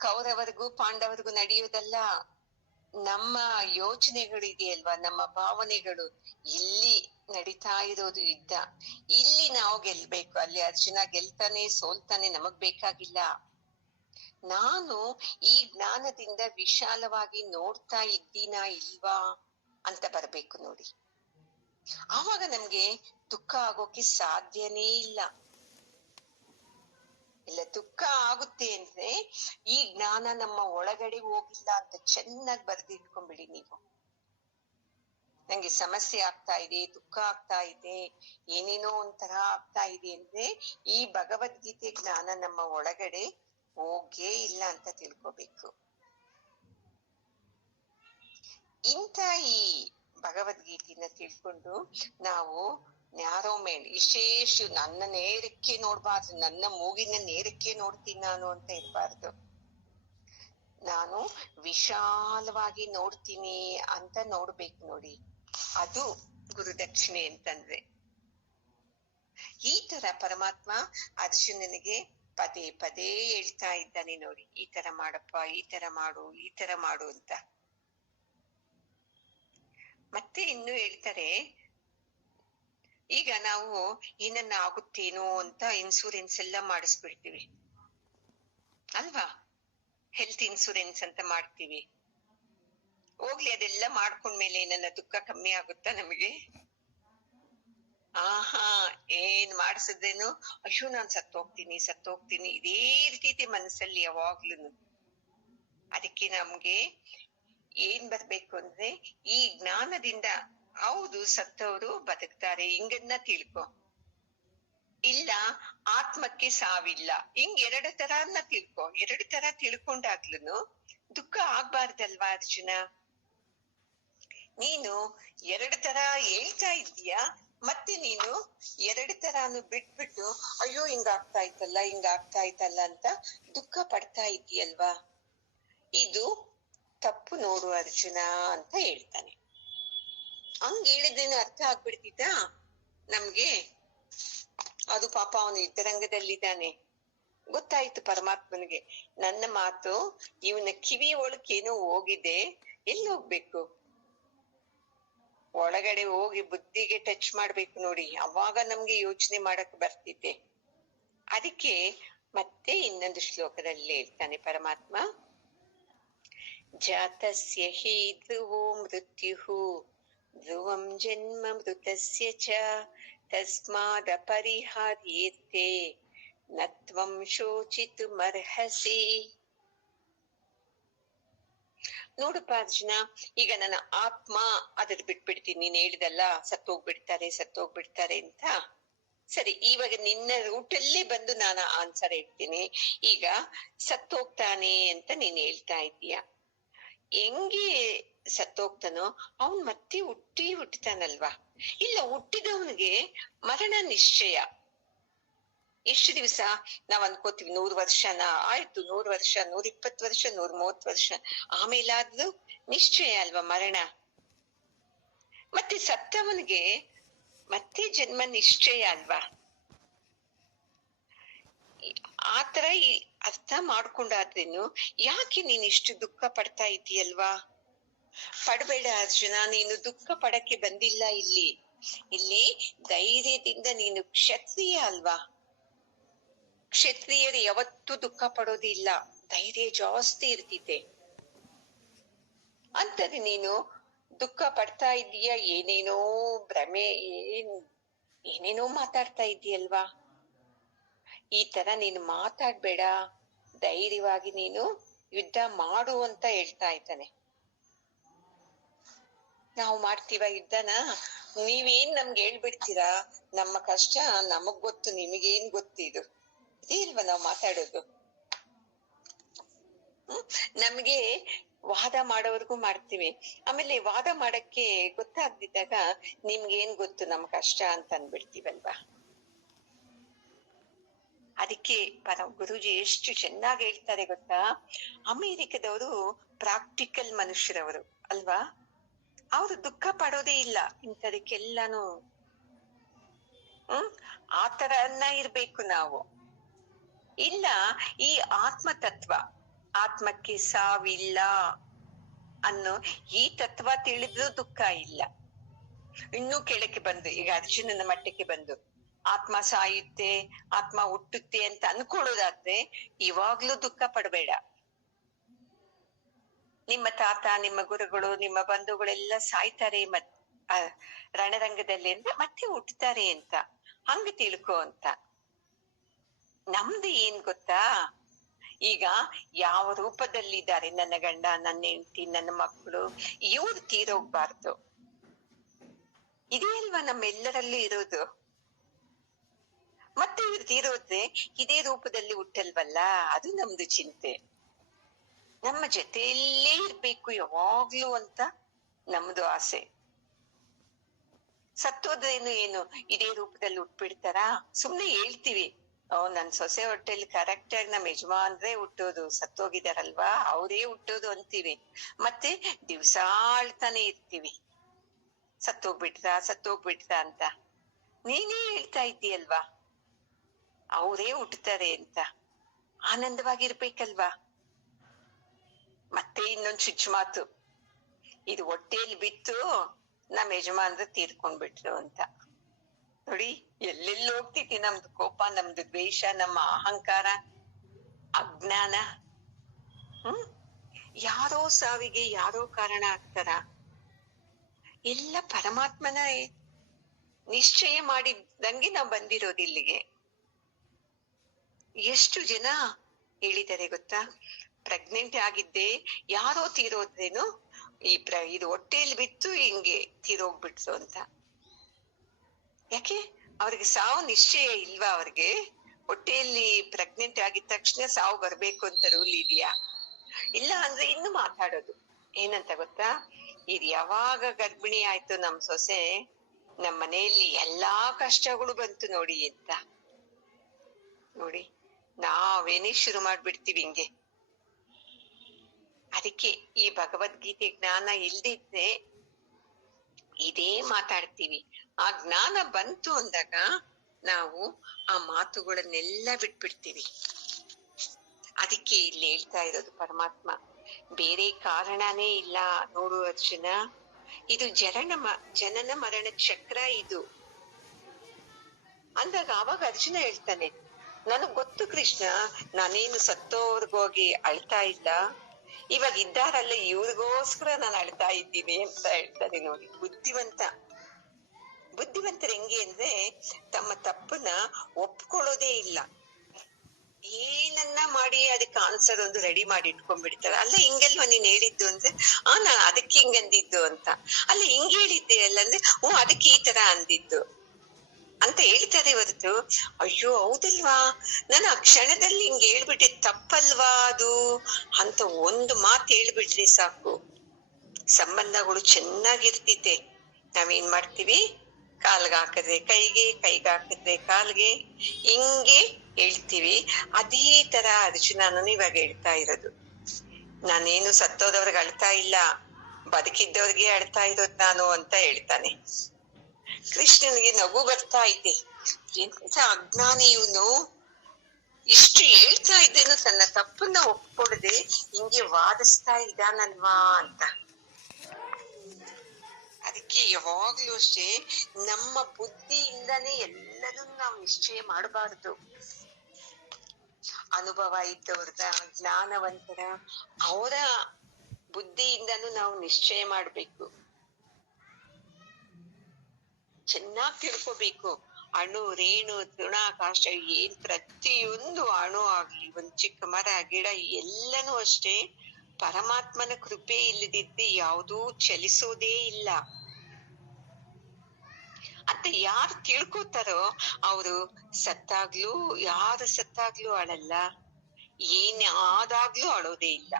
ಕೌರವರಿಗೂ ಪಾಂಡವರಿಗೂ ನಡೆಯೋದಲ್ಲ. ನಮ್ಮ ಯೋಚನೆಗಳು ಇದೆಯಲ್ವಾ, ನಮ್ಮ ಭಾವನೆಗಳು, ಇಲ್ಲಿ ನಡೀತಾ ಇರೋದು ಯುದ್ಧ. ಇಲ್ಲಿ ನಾವು ಗೆಲ್ಬೇಕು. ಅಲ್ಲಿ ಅರ್ಜುನ ಗೆಲ್ತಾನೆ ಸೋಲ್ತಾನೆ ನಮಗ್ ಬೇಕಾಗಿಲ್ಲ. ನಾನು ಈ ಜ್ಞಾನದಿಂದ ವಿಶಾಲವಾಗಿ ನೋಡ್ತಾ ಇದ್ದೀನಾ ಇಲ್ವಾ ಅಂತ ಬರ್ಬೇಕು ನೋಡಿ. ಆವಾಗ ನಮ್ಗೆ ದುಃಖ ಆಗೋಕೆ ಸಾಧ್ಯನೇ ಇಲ್ಲ. ಇಲ್ಲ, ದುಃಖ ಆಗುತ್ತೆ ಅಂದ್ರೆ ಈ ಜ್ಞಾನ ನಮ್ಮ ಒಳಗಡೆ ಹೋಗಿಲ್ಲ ಅಂತ ಚೆನ್ನಾಗಿ ಬರ್ದಿಟ್ಕೊಂಡ್ಬಿಡಿ ನೀವು. ನಂಗೆ ಸಮಸ್ಯೆ ಆಗ್ತಾ ಇದೆ, ದುಃಖ ಆಗ್ತಾ ಇದೆ, ಏನೇನೋ ಒಂಥರ ಆಗ್ತಾ ಇದೆ ಅಂದ್ರೆ ಈ ಭಗವದ್ಗೀತೆ ಜ್ಞಾನ ನಮ್ಮ ಒಳಗಡೆ ಹೋಗೇ ಇಲ್ಲ ಅಂತ ತಿಳ್ಕೊಬೇಕು. ಇಂಥ ಈ ಭಗವದ್ಗೀತೆನ ತಿಳ್ಕೊಂಡು ನಾವು ನ್ಯಾರೋ ಮೈಂಡ್, ವಿಶೇಷ ನನ್ನ ನೇರಕ್ಕೆ ನೋಡ್ಬಾರ್ದು, ನನ್ನ ಮೂಗಿನ ನೇರಕ್ಕೆ ನೋಡ್ತೀನಿ ನಾನು ಅಂತ ಇರ್ಬಾರ್ದು. ನಾನು ವಿಶಾಲವಾಗಿ ನೋಡ್ತೀನಿ ಅಂತ ನೋಡ್ಬೇಕು ನೋಡಿ. ಅದು ಗುರುದಕ್ಷಿಣೆ ಅಂತಂದ್ರೆ. ಈ ತರ ಪರಮಾತ್ಮ ಅರ್ಜುನನಿಗೆ ಪದೇ ಪದೇ ಹೇಳ್ತಾ ಇದ್ದಾನೆ ನೋಡಿ, ಈ ತರ ಮಾಡಪ್ಪ, ಈ ತರ ಮಾಡು, ಈ ತರ ಮಾಡು ಅಂತ. ಮತ್ತೆ ಇನ್ನು ಹೇಳ್ತಾರೆ, ಈಗ ನಾವು ಏನನ್ನ ಆಗುತ್ತೇನೋ ಅಂತ ಇನ್ಸೂರೆನ್ಸ್ ಎಲ್ಲ ಮಾಡಿಸ್ಬಿಡ್ತೀವಿ ಅಲ್ವಾ, ಹೆಲ್ತ್ ಇನ್ಸೂರೆನ್ಸ್ ಅಂತ ಮಾಡ್ತೀವಿ. ಹೋಗ್ಲಿ, ಅದೆಲ್ಲ ಮಾಡ್ಕೊಂಡ್ಮೇಲೆ ನನ್ನ ದುಃಖ ಕಮ್ಮಿ ಆಗುತ್ತಾ ನಮಗೆ? ಏನ್ ಮಾಡಿಸಿದ್ರೇನು ಅಯ್ಯೋ ನಾನ್ ಸತ್ತೋಗ್ತೀನಿ ಇದೇ ರೀತಿ ಮನಸ್ಸಲ್ಲಿ ಯಾವಾಗ್ಲೂ. ಅದಕ್ಕೆ ನಮ್ಗೆ ಏನ್ ಬರ್ಬೇಕು ಅಂದ್ರೆ ಈ ಜ್ಞಾನದಿಂದ, ಹೌದು ಸತ್ತವರು ಬದುಕ್ತಾರೆ ಹಿಂಗನ್ನ ತಿಳ್ಕೊ, ಇಲ್ಲ ಆತ್ಮಕ್ಕೆ ಸಾವಿಲ್ಲ, ಹಿಂಗ್ ಎರಡು ತರನ್ನ ತಿಳ್ಕೊ. ಎರಡು ತರ ತಿಳ್ಕೊಂಡಾಗ್ಲೂ ದುಃಖ ಆಗ್ಬಾರ್ದಲ್ವಾ ಅರ್ಜುನ? ನೀನು ಎರಡು ತರ ಹೇಳ್ತಾ ಇದ್ದೀಯಾ, ಮತ್ತೆ ನೀನು ಎರಡು ತರಾನು ಬಿಟ್ಬಿಟ್ಟು ಅಯ್ಯೋ ಹಿಂಗಾಗ್ತಾ ಇತ್ತಲ್ಲ ಅಂತ ದುಃಖ ಪಡ್ತಾ ಇದ್ದೀಯಲ್ವಾ, ಇದು ತಪ್ಪು ನೋಡು ಅರ್ಜುನ ಅಂತ ಹೇಳ್ತಾನೆ. ಹಂಗ ಹೇಳಿದ್ದೇನು ಅರ್ಥ ಆಗ್ಬಿಡ್ತಿದ್ದ ನಮ್ಗೆ? ಅದು ಪಾಪ ಅವನು ಯುದ್ಧರಂಗದಲ್ಲಿದ್ದಾನೆ, ಗೊತ್ತಾಯ್ತು ಪರಮಾತ್ಮನಿಗೆ ನನ್ನ ಮಾತು ಇವನ ಕಿವಿ ಒಳಕ್ಕೇನೋ ಹೋಗಿದೆ, ಎಲ್ಲಿ ಹೋಗ್ಬೇಕು? ಒಳಗಡೆ ಹೋಗಿ ಬುದ್ಧಿಗೆ ಟಚ್ ಮಾಡ್ಬೇಕು ನೋಡಿ, ಅವಾಗ ನಮ್ಗೆ ಯೋಚನೆ ಮಾಡಕ್ ಬರ್ತಿದ್ದೆ. ಅದಕ್ಕೆ ಮತ್ತೆ ಇನ್ನೊಂದು ಶ್ಲೋಕದಲ್ಲಿ ಹೇಳ್ತಾನೆ ಪರಮಾತ್ಮ, ಜಾತಸ್ಯ ಹಿ ಧ್ರುವೋ ಮೃತ್ಯುಹು ಧ್ರುವಂ ಜನ್ಮ ಮೃತಸ್ಯ ಚ ತಸ್ಮಾದ ಪರಿಹಾರ್ಯೇತೆ ನತ್ವಂ ಶೋಚಿತುಮರ್ಹಸಿ. ನೋಡಪ್ಪ ಅರ್ಜುನ, ಈಗ ನನ್ನ ಆತ್ಮ ಅದ್ರ ಬಿಟ್ಬಿಡ್ತೀನಿ, ನೀನ್ ಹೇಳಿದಲ್ಲ ಸತ್ತೋಗ್ಬಿಡ್ತಾರೆ ಅಂತ. ಸರಿ, ಇವಾಗ ನಿನ್ನ ರೂಟಲ್ಲೇ ಬಂದು ನಾನು ಆನ್ಸರ್ ಹೇಳ್ತೀನಿ. ಈಗ ಸತ್ತೋಗ್ತಾನೆ ಅಂತ ನೀನ್ ಹೇಳ್ತಾ ಇದೀಯ, ಹೆಂಗೆ ಸತ್ತೋಗ್ತಾನೋ ಅವನ್ ಮತ್ತೆ ಹುಟ್ಟತಾನಲ್ವಾ? ಇಲ್ಲ, ಹುಟ್ಟಿದವನಿಗೆ ಮರಣ ನಿಶ್ಚಯ. ಎಷ್ಟು ದಿವಸ ನಾವ್ ಅನ್ಕೋತೀವಿ 100 ವರ್ಷನ ಆಯ್ತು, 100 ವರ್ಷ, 120 ವರ್ಷ, 130 ವರ್ಷ, ಆಮೇಲಾದ್ರೂ ನಿಶ್ಚಯ ಅಲ್ವಾ ಮರಣ? ಮತ್ತೆ ಸತ್ತವನಿಗೆ ಮತ್ತೆ ಜನ್ಮ ನಿಶ್ಚಯ ಅಲ್ವಾ? ಆತರ ಅರ್ಥ ಮಾಡ್ಕೊಂಡಾದ್ರೇನು ಯಾಕೆ ನೀನ್ ಇಷ್ಟು ದುಃಖ ಪಡ್ತಾ ಇದೀಯಲ್ವಾ? ಪಡ್ಬೇಡ ಅರ್ಜುನ, ನೀನು ದುಃಖ ಪಡಕ್ಕೆ ಬಂದಿಲ್ಲ ಇಲ್ಲಿ ಧೈರ್ಯದಿಂದ, ನೀನು ಕ್ಷತ್ರಿಯ ಅಲ್ವಾ? ಕ್ಷತ್ರಿಯರು ಯಾವತ್ತೂ ದುಃಖ ಪಡೋದಿಲ್ಲ, ಧೈರ್ಯ ಜಾಸ್ತಿ ಇರ್ತಿದೆ. ಅಂತದ್ದು ನೀನು ದುಃಖ ಪಡ್ತಾ ಇದೀಯ, ಏನೇನೋ ಭ್ರಮೆ, ಏನೇನೋ ಮಾತಾಡ್ತಾ ಇದೀಯಲ್ವಾ? ಈ ತರ ನೀನು ಮಾತಾಡ್ಬೇಡ, ಧೈರ್ಯವಾಗಿ ನೀನು ಯುದ್ಧ ಮಾಡು ಅಂತ ಹೇಳ್ತಾ ಇದ್ದಾನೆ. ನಾವು ಮಾಡ್ತೀವ ಯುದ್ಧನ? ನೀವೇನ್ ನಮ್ಗೆ ಹೇಳ್ಬಿಡ್ತೀರಾ, ನಮ್ಮ ಕಷ್ಟ ನಮಗ್ ಗೊತ್ತು, ನಿಮಗೇನ್ ಗೊತ್ತಿದು? ಇದೇ ಇಲ್ವಾ ನಾವು ಮಾತಾಡೋದು? ನಮ್ಗೆ ವಾದ ಮಾಡೋವರೆಗೂ ಮಾಡ್ತೀವಿ, ಆಮೇಲೆ ವಾದ ಮಾಡಕ್ಕೆ ಗೊತ್ತಾಗ್ದಿದ್ದಾಗ ನಿಮ್ಗೇನ್ ಗೊತ್ತು ನಮ್ ಕಷ್ಟ ಅಂತ ಅಂದ್ಬಿಡ್ತೀವಲ್ವಾ? ಅದಕ್ಕೆ ಗುರುಜಿ ಎಷ್ಟು ಚೆನ್ನಾಗಿ ಹೇಳ್ತಾರೆ ಗೊತ್ತಾ, ಅಮೆರಿಕದವರು ಪ್ರಾಕ್ಟಿಕಲ್ ಮನುಷ್ಯರವರು ಅಲ್ವಾ? ಅವರು ದುಃಖ ಪಡೋದೇ ಇಲ್ಲ ಇಂಥದಕ್ಕೆಲ್ಲಾನು. ಆ ತರನ್ನ ಇರ್ಬೇಕು ನಾವು. ಇಲ್ಲ, ಈ ಆತ್ಮ ತತ್ವ, ಆತ್ಮಕ್ಕೆ ಸಾವಿಲ್ಲ ಅನ್ನೋ ಈ ತತ್ವ ತಿಳಿದ್ರೂ ದುಃಖ ಇಲ್ಲ. ಇನ್ನೂ ಕೆಳಕ್ಕೆ ಬಂದು, ಈಗ ಅರ್ಜುನನ ಮಟ್ಟಕ್ಕೆ ಬಂದು ಆತ್ಮ ಸಾಯುತ್ತೆ, ಆತ್ಮ ಹುಟ್ಟುತ್ತೆ ಅಂತ ಅನ್ಕೊಳ್ಳೋದಾದ್ರೆ ಇವಾಗ್ಲೂ ದುಃಖ ಪಡಬೇಡ. ನಿಮ್ಮ ತಾತ, ನಿಮ್ಮ ಗುರುಗಳು, ನಿಮ್ಮ ಬಂಧುಗಳೆಲ್ಲ ಸಾಯ್ತಾರೆ ರಣರಂಗದಲ್ಲಿ ಅಂದ್ರೆ ಮತ್ತೆ ಹುಟ್ಟುತ್ತಾರೆ ಅಂತ ಹಂಗ ತಿಳ್ಕೊ ಅಂತ. ನಮ್ದು ಏನ್ ಗೊತ್ತಾ, ಈಗ ಯಾವ ರೂಪದಲ್ಲಿದ್ದಾರೆ ನನ್ನ ಗಂಡ, ನನ್ನ ಹೆಂಡತಿ, ನನ್ನ ಮಕ್ಕಳು, ಇವ್ರು ತೀರೋಗ್ಬಾರ್ದು. ಇದೇ ಅಲ್ವಾ ನಮ್ಮೆಲ್ಲರಲ್ಲೂ ಇರೋದು. ಮತ್ತೆ ಇವ್ರು ತೀರೋದ್ರೆ ಇದೇ ರೂಪದಲ್ಲಿ ಹುಟ್ಟಲ್ವಲ್ಲ, ಅದು ನಮ್ದು ಚಿಂತೆ. ನಮ್ಮ ಜೊತೆಯಲ್ಲೇ ಇರ್ಬೇಕು ಯಾವಾಗ್ಲೂ ಅಂತ ನಮ್ದು ಆಸೆ. ಸತ್ತೋದ್ರೇನು ಏನು ಇದೇ ರೂಪದಲ್ಲಿ ಹುಟ್ಬಿಡ್ತಾರಾ? ಸುಮ್ನೆ ಹೇಳ್ತೀವಿ, ನನ್ ಸೊಸೆ ಹೊಟ್ಟೆಲಿ ಕರೆಕ್ಟ್ ಆಗಿ ನಮ್ ಯಜಮಾನ್ರೇ ಹುಟ್ಟೋದು, ಸತ್ತೋಗಿದಾರಲ್ವಾ ಅವರೇ ಹುಟ್ಟೋದು ಅಂತೀವಿ. ಮತ್ತೆ ದಿವ್ಸ ಅಳ್ತಾನೆ ಇರ್ತೀವಿ, ಸತ್ತೋಗ್ಬಿಟ್ರ ಅಂತ. ನೀನೇ ಹೇಳ್ತಾ ಇದ್ದೀಯಲ್ವಾ ಅವರೇ ಹುಟ್ಟುತ್ತಾರೆ ಅಂತ. ಆನಂದವಾಗಿರ್ಬೇಕಲ್ವಾ? ಮತ್ತೆ ಇನ್ನೊಂದ್ ಚುಚ್ಚು ಮಾತು, ಇದು ಹೊಟ್ಟೆಯಲ್ಲಿ ಬಿತ್ತು ನಮ್ ಯಜಮಾನ್ರು ತೀರ್ಕೊಂಡ್ಬಿಟ್ರು ಅಂತ. ನೋಡಿ ಎಲ್ಲೆಲ್ಲಿ ಹೋಗ್ತೈತಿ ನಮ್ದು ಕೋಪ, ನಮ್ದು ದ್ವೇಷ, ನಮ್ಮ ಅಹಂಕಾರ, ಅಜ್ಞಾನ. ಯಾರೋ ಸಾವಿಗೆ ಯಾರೋ ಕಾರಣ ಆಗ್ತಾರ? ಎಲ್ಲ ಪರಮಾತ್ಮನ ನಿಶ್ಚಯ ಮಾಡಿದಂಗೆ ನಾವ್ ಬಂದಿರೋದು ಇಲ್ಲಿಗೆ. ಎಷ್ಟು ಜನ ಹೇಳಿದ್ದಾರೆ ಗೊತ್ತಾ, ಪ್ರೆಗ್ನೆಂಟ್ ಆಗಿದ್ದೆ ಯಾರೋ ತೀರೋದ್ರೇನು, ಇದು ಹೊಟ್ಟೆಯಲ್ಲಿ ಬಿತ್ತು ಹಿಂಗೆ ತೀರೋಗ್ಬಿಟ್ರು ಅಂತ. ಯಾಕೆ ಅವ್ರಿಗೆ ಸಾವು ನಿಶ್ಚಯ ಇಲ್ವಾ? ಅವ್ರಿಗೆ ಹೊಟ್ಟೆಯಲ್ಲಿ ಪ್ರೆಗ್ನೆಂಟ್ ಆಗಿದ ತಕ್ಷಣ ಸಾವು ಬರ್ಬೇಕು ಅಂತ ರೂಲ್ ಇದೆಯಾ? ಇಲ್ಲ ಅಂದ್ರೆ ಇನ್ನು ಮಾತಾಡೋದು ಏನಂತ ಗೊತ್ತಾ, ಇದು ಯಾವಾಗ ಗರ್ಭಿಣಿ ಆಯ್ತು ನಮ್ ಸೊಸೆ, ನಮ್ ಮನೆಯಲ್ಲಿ ಎಲ್ಲಾ ಕಷ್ಟಗಳು ಬಂತು ನೋಡಿ ಅಂತ. ನೋಡಿ ನಾವೇನೇ ಶುರು ಮಾಡ್ಬಿಡ್ತೀವಿ ಹಿಂಗೆ. ಅದಕ್ಕೆ ಈ ಭಗವದ್ಗೀತೆ ಜ್ಞಾನ ಇಲ್ದಿದ್ರೆ ಇದೇ ಮಾತಾಡ್ತೀವಿ. ಆ ಜ್ಞಾನ ಬಂತು ಅಂದಾಗ ನಾವು ಆ ಮಾತುಗಳನ್ನೆಲ್ಲ ಬಿಟ್ಬಿಡ್ತೀವಿ. ಅದಕ್ಕೆ ಇಲ್ಲಿ ಹೇಳ್ತಾ ಇರೋದು ಪರಮಾತ್ಮ, ಬೇರೆ ಕಾರಣನೇ ಇಲ್ಲ ನೋಡು ಅರ್ಜುನ, ಇದು ಜನನ ಮರಣ ಚಕ್ರ ಇದು ಅಂದಾಗ ಅವಾಗ ಅರ್ಜುನ ಹೇಳ್ತಾನೆ, ನನಗ್ ಗೊತ್ತು ಕೃಷ್ಣ, ನಾನೇನು ಸತ್ತೋರ್ಗೋಗಿ ಅಳ್ತಾ ಇಲ್ಲ, ಇವಾಗ ಇದ್ದಾರಲ್ಲ ಇವ್ರಿಗೋಸ್ಕರ ನಾನು ಅಳ್ತಾ ಇದ್ದೀನಿ ಅಂತ ಹೇಳ್ತಾನೆ. ನೋಡಿ ಬುದ್ಧಿವಂತರು ಹೆಂಗೆ ಅಂದ್ರೆ ತಮ್ಮ ತಪ್ಪನ್ನ ಒಪ್ಕೊಳ್ಳೋದೇ ಇಲ್ಲ. ಏನನ್ನ ಮಾಡಿ ಅದಕ್ಕೆ ಆನ್ಸರ್ ಒಂದು ರೆಡಿ ಮಾಡಿ ಇಟ್ಕೊಂಡ್ಬಿಡ್ತಾರೆ. ಅಲ್ಲ ಹಿಂಗಲ್ವಾ ನೀನ್ ಹೇಳಿದ್ದು ಅಂದ್ರೆ, ನಾ ಅದಕ್ಕೆ ಹಿಂಗಂದಿದ್ದು ಅಂತ. ಅಲ್ಲ ಹಿಂಗ್ ಹೇಳಿದ್ದೆ ಅಲ್ಲ ಅಂದ್ರೆ, ಅದಕ್ಕೆ ಈ ತರ ಅಂದಿದ್ದು ಅಂತ ಹೇಳ್ತಾರೆ ಹೊರತು, ಅಯ್ಯೋ ಹೌದಲ್ವಾ ನಾನು ಆ ಕ್ಷಣದಲ್ಲಿ ಹಿಂಗ್ ಹೇಳ್ಬಿಟ್ಟೆ ತಪ್ಪಲ್ವಾ ಅದು ಅಂತ ಒಂದು ಮಾತು ಹೇಳ್ಬಿಟ್ರಿ ಸಾಕು, ಸಂಬಂಧಗಳು ಚೆನ್ನಾಗಿರ್ತಿತೆ. ನಾವೇನ್ ಮಾಡ್ತೀವಿ, ಕಾಲ್ಗೆ ಹಾಕಿದ್ರೆ ಕೈಗೆ, ಕೈಗೆ ಹಾಕಿದ್ರೆ ಕಾಲ್ಗೆ, ಹಿಂಗೆ ಹೇಳ್ತೀವಿ. ಅದೇ ತರ ಅರ್ಜುನನು ಇವಾಗ ಹೇಳ್ತಾ ಇರೋದು, ನಾನೇನು ಸತ್ತೋದವ್ರಿಗೆ ಅಳ್ತಾ ಇಲ್ಲ, ಬದುಕಿದ್ದವ್ರಿಗೆ ಅಳ್ತಾ ಇರೋದು ನಾನು ಅಂತ ಹೇಳ್ತಾನೆ. ಕೃಷ್ಣನಿಗೆ ನಗು ಬರ್ತಾ ಇದೆ, ಎಂತ ಅಜ್ಞಾನಿ ಇವನು, ಇಷ್ಟು ಹೇಳ್ತಾ ಇದ್ದೇನು ತನ್ನ ತಪ್ಪನ್ನ ಒಪ್ಕೊಡದೆ ಹಿಂಗೆ ವಾದಿಸ್ತಾ ಇದ್ದಾನಲ್ವಾ ಅಂತ. ಅದಕ್ಕೆ ಯಾವಾಗ್ಲೂ ಅಷ್ಟೇ ನಮ್ಮ ಬುದ್ಧಿಯಿಂದನೇ ಎಲ್ಲದನ್ನು ನಾವು ನಿಶ್ಚಯ ಮಾಡಬಾರದು. ಅನುಭವ ಇದ್ದವ್ರದ, ಜ್ಞಾನವಂತರ ಅವರ ಬುದ್ಧಿಯಿಂದನೂ ನಾವು ನಿಶ್ಚಯ ಮಾಡ್ಬೇಕು. ಚೆನ್ನಾಗಿ ತಿಳ್ಕೋಬೇಕು. ಅಣು ರೇಣು ತೃಣಾಕಾಶ ಏನ್ ಪ್ರತಿಯೊಂದು ಅಣು ಆಗ್ಲಿ, ಒಂದ್ ಚಿಕ್ಕ ಮರ ಗಿಡ ಎಲ್ಲನೂ ಅಷ್ಟೇ ಪರಮಾತ್ಮನ ಕೃಪೆ ಇಲ್ಲದಿದ್ದೆ ಯಾವುದೂ ಚಲಿಸೋದೇ ಇಲ್ಲ ಅಂತ ಯಾರು ತಿಳ್ಕೋತಾರೋ ಅವರು ಯಾರು ಸತ್ತಾಗ್ಲೂ ಅಳಲ್ಲ, ಏನ್ ಆದಾಗ್ಲೂ ಅಳೋದೇ ಇಲ್ಲ.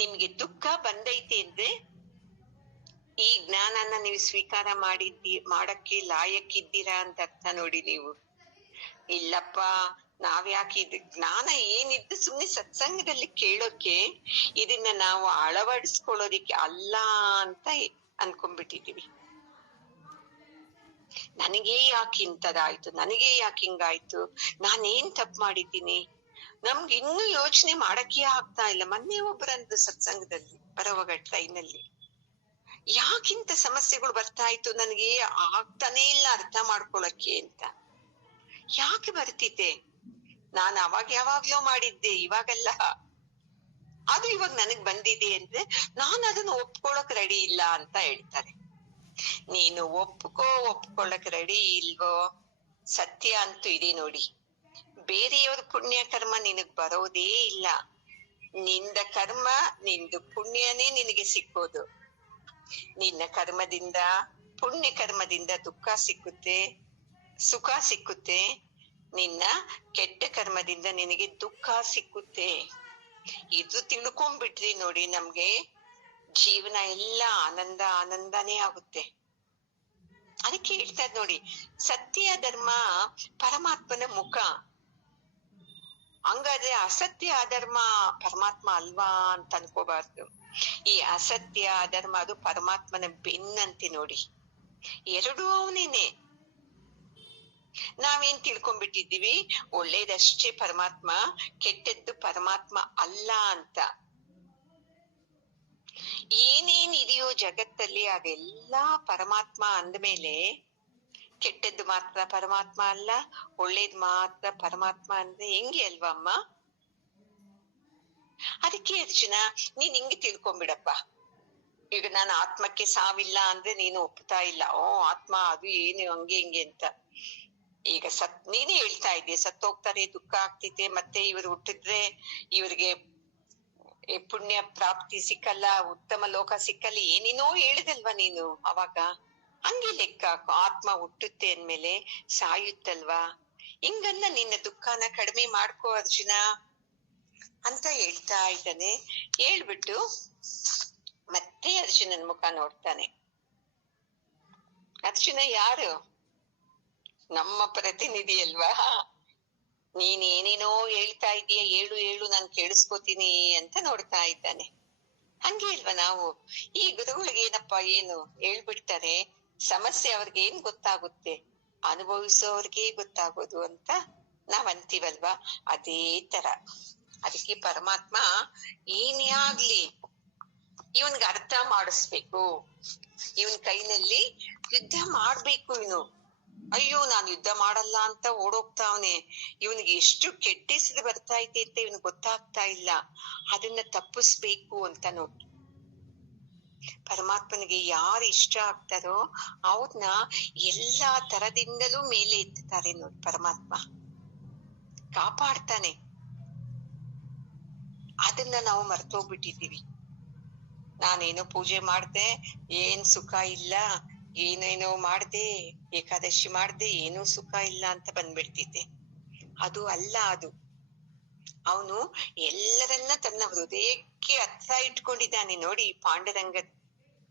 ನಿಮ್ಗೆ ದುಃಖ ಬಂದೈತೆ ಅಂದ್ರೆ ಈ ಜ್ಞಾನನ ನೀವು ಸ್ವೀಕಾರ ಮಾಡಕ್ಕೆ ಲಾಯಕ್ಕಿದ್ದೀರಾ ಅಂತ ಅರ್ಥ ನೋಡಿ. ನೀವು ಇಲ್ಲಪ್ಪ ನಾವ್ಯಾಕೆ ಇದು ಜ್ಞಾನ ಏನಿದ್ದು ಸುಮ್ನೆ ಸತ್ಸಂಗದಲ್ಲಿ ಕೇಳೋಕೆ, ಇದನ್ನ ನಾವು ಅಳವಡಿಸ್ಕೊಳ್ಳೋದಿಕ್ಕೆ ಅಲ್ಲ ಅಂತ ಅನ್ಕೊಂಡ್ಬಿಟ್ಟಿದೀವಿ. ನನಗೇ ಯಾಕೆ ಇಂಥದಾಯ್ತು, ನನಗೇ ಯಾಕೆ ಹಿಂಗಾಯ್ತು, ನಾನೇನ್ ತಪ್ಪು ಮಾಡಿದ್ದೀನಿ, ನಮ್ಗೆ ಇನ್ನೂ ಯೋಚನೆ ಮಾಡಕ್ಕೆ ಆಗ್ತಾ ಇಲ್ಲ. ಮೊನ್ನೆ ಒಬ್ಬರಂದು ಸತ್ಸಂಗದಲ್ಲಿ ಬರೋವಾಗ ಟ್ರೈನಲ್ಲಿ, ಯಾಕಿಂತ ಸಮಸ್ಯೆಗಳು ಬರ್ತಾ ಇತ್ತು ನನಗೆ ಆಗ್ತಾನೇ ಇಲ್ಲ ಅರ್ಥ ಮಾಡ್ಕೊಳಕ್ಕೆ ಅಂತ. ಯಾಕೆ ಬರ್ತಿದ್ದೆ, ನಾನು ಅವಾಗ ಯಾವಾಗ್ಲೋ ಮಾಡಿದ್ದೆ, ಇವಾಗಲ್ಲ, ಅದು ಇವಾಗ ನನಗ್ ಬಂದಿದೆ ಅಂದ್ರೆ ನಾನು ಅದನ್ನ ಒಪ್ಕೊಳಕ್ ರೆಡಿ ಇಲ್ಲ ಅಂತ ಹೇಳ್ತಾರೆ. ನೀನು ಒಪ್ಕೊಳಕ್ ರೆಡಿ ಇಲ್ವೋ, ಸತ್ಯ ಅಂತೂ ಇದೆ ನೋಡಿ, ಬೇರೆಯವ್ರ ಪುಣ್ಯ ಕರ್ಮ ನಿನಗ್ ಬರೋದೇ ಇಲ್ಲ, ನಿಂದ ಕರ್ಮ ನಿಂದು ಪುಣ್ಯನೇ ನಿನಗೆ ಸಿಕ್ಕೋದು. ನಿನ್ನ ಕರ್ಮದಿಂದ, ಪುಣ್ಯ ಕರ್ಮದಿಂದ ದುಃಖ ಸಿಕ್ಕುತ್ತೆ, ಸುಖ ಸಿಕ್ಕುತ್ತೆ. ನಿನ್ನ ಕೆಟ್ಟ ಕರ್ಮದಿಂದ ನಿನಗೆ ದುಃಖ ಸಿಕ್ಕುತ್ತೆ. ಇದು ತಿಳ್ಕೊಂಡ್ಬಿಟ್ರಿ ನೋಡಿ, ನಮ್ಗೆ ಜೀವನ ಎಲ್ಲ ಆನಂದ ಆನಂದನೇ ಆಗುತ್ತೆ. ಅದಕ್ಕೆ ಹೇಳ್ತಾರೆ ನೋಡಿ, ಸತ್ಯ ಧರ್ಮ ಪರಮಾತ್ಮನ ಮುಖ. ಹಂಗಾದ್ರೆ ಅಸತ್ಯ ಅಧರ್ಮ ಪರಮಾತ್ಮ ಅಲ್ವಾ ಅಂತ ಅನ್ಕೋಬಾರ್ದು. ಈ ಅಸತ್ಯ ಅಧರ್ಮ ಅದು ಪರಮಾತ್ಮನ ಬೆನ್ನಂತೆ ನೋಡಿ, ಎರಡೂ ಅವನೇನೆ. ನಾವೇನ್ ತಿಳ್ಕೊಂಡ್ಬಿಟ್ಟಿದ್ದೀವಿ, ಒಳ್ಳೇದಷ್ಟೇ ಪರಮಾತ್ಮ, ಕೆಟ್ಟದ್ದು ಪರಮಾತ್ಮ ಅಲ್ಲ ಅಂತ. ಏನೇನ್ ಇದೆಯೋ ಜಗತ್ತಲ್ಲಿ ಅದೆಲ್ಲಾ ಪರಮಾತ್ಮ ಅಂದ್ಮೇಲೆ ಕೆಟ್ಟದ್ದು ಮಾತ್ರ ಪರಮಾತ್ಮ ಅಲ್ಲ, ಒಳ್ಳೇದ್ ಮಾತ್ರ ಪರಮಾತ್ಮ ಅಂದ್ರೆ ಹೆಂಗೆ ಅಲ್ವಾ ಅಮ್ಮ? ಅದಕ್ಕೆ ಅರ್ಜುನ, ನೀನ್ ಹಿಂಗೆ ತಿಳ್ಕೊಂಬಿಡಪ್ಪ. ಈಗ ನಾನು ಆತ್ಮಕ್ಕೆ ಸಾವಿಲ್ಲ ಅಂದ್ರೆ ನೀನು ಒಪ್ತಾ ಇಲ್ಲ. ಆತ್ಮ ಅದು ಏನು ಹಂಗೆ ಹಿಂಗೆ ಅಂತ. ಈಗ ನೀನೇ ಹೇಳ್ತಾ ಇದ್ದೀಯ, ಸತ್ತೋಗ್ತಾರೆ, ದುಃಖ ಆಗ್ತೈತೆ, ಮತ್ತೆ ಇವ್ರು ಹುಟ್ಟಿದ್ರೆ ಇವ್ರಿಗೆ ಪುಣ್ಯ ಪ್ರಾಪ್ತಿ ಸಿಕ್ಕಲ್ಲ, ಉತ್ತಮ ಲೋಕ ಸಿಕ್ಕಲ್ಲ, ಏನೇನೋ ಹೇಳಿದಲ್ವಾ ನೀನು ಅವಾಗ. ಹಂಗೆ ಲೆಕ್ಕ ಹಾಕು, ಆತ್ಮ ಹುಟ್ಟುತ್ತೆ ಅಂದ್ಮೇಲೆ ಸಾಯುತ್ತಲ್ವಾ. ಹಿಂಗನ್ನ ನಿನ್ನ ದುಃಖನ ಕಡಿಮೆ ಮಾಡ್ಕೋ ಅರ್ಜುನ ಅಂತ ಹೇಳ್ತಾ ಇದ್ದಾನೆ. ಹೇಳ್ಬಿಟ್ಟು ಮತ್ತೆ ಅರ್ಜುನನ್ ಮುಖ ನೋಡ್ತಾನೆ. ಅರ್ಜುನ ಯಾರು? ನಮ್ಮ ಪ್ರತಿನಿಧಿ ಅಲ್ವಾ. ನೀನ್ ಏನೇನೋ ಹೇಳ್ತಾ ಇದೀಯ, ಹೇಳು ಹೇಳು, ನಾನ್ ಕೇಳಿಸ್ಕೋತೀನಿ ಅಂತ ನೋಡ್ತಾ ಇದ್ದಾನೆ. ಹಂಗೆ ಇಲ್ವಾ ನಾವು? ಈ ಗುರುಗಳಿಗೆ ಏನಪ್ಪಾ, ಏನು ಹೇಳ್ಬಿಡ್ತಾರೆ, ಸಮಸ್ಯೆ ಅವ್ರಿಗೆ ಏನ್ ಗೊತ್ತಾಗುತ್ತೆ, ಅನುಭವಿಸೋರ್ಗೆ ಗೊತ್ತಾಗೋದು ಅಂತ ನಾವ್ ಅಂತೀವಲ್ವಾ, ಅದೇ ತರ. ಅದಕ್ಕೆ ಪರಮಾತ್ಮ ಏನೇ ಆಗ್ಲಿ ಇವನ್ಗೆ ಅರ್ಥ ಮಾಡಿಸ್ಬೇಕು, ಇವನ್ ಕೈನಲ್ಲಿ ಯುದ್ಧ ಮಾಡ್ಬೇಕು. ಇವನು ಅಯ್ಯೋ ನಾನ್ ಯುದ್ಧ ಮಾಡಲ್ಲ ಅಂತ ಓಡೋಗ್ತಾವನೆ, ಇವನಿಗೆ ಎಷ್ಟು ಕೆಟ್ಟ ಹೆಸರು ಬರ್ತಾ ಐತೆ ಅಂತ ಇವನ್ ಗೊತ್ತಾಗ್ತಾ ಇಲ್ಲ. ಅದನ್ನ ತಪ್ಪಿಸ್ಬೇಕು ಅಂತ ನೋಡಿ. ಪರಮಾತ್ಮನಿಗೆ ಯಾರು ಇಷ್ಟ ಆಗ್ತಾರೋ ಅವ್ರನ್ನ ಎಲ್ಲಾ ತರದಿಂದಲೂ ಮೇಲೆ ಎತ್ತಾರೆ ನೋಡಿ. ಪರಮಾತ್ಮ ಕಾಪಾಡ್ತಾನೆ. ಅದನ್ನ ನಾವು ಮರ್ತೋಗ್ಬಿಟ್ಟಿದೀವಿ. ನಾನೇನೋ ಪೂಜೆ ಮಾಡ್ದೆ, ಏನ್ ಸುಖ ಇಲ್ಲ, ಏನೇನೋ ಮಾಡ್ದೆ, ಏಕಾದಶಿ ಮಾಡ್ದೆ, ಏನೂ ಸುಖ ಇಲ್ಲ ಅಂತ ಬಂದ್ಬಿಡ್ತಿದ್ದೆ. ಅದು ಅಲ್ಲ. ಅದು ಅವನು ಎಲ್ಲರನ್ನ ತನ್ನ ಹೃದಯಕ್ಕೆ ಹತ್ರ ಇಟ್ಕೊಂಡಿದ್ದಾನೆ ನೋಡಿ.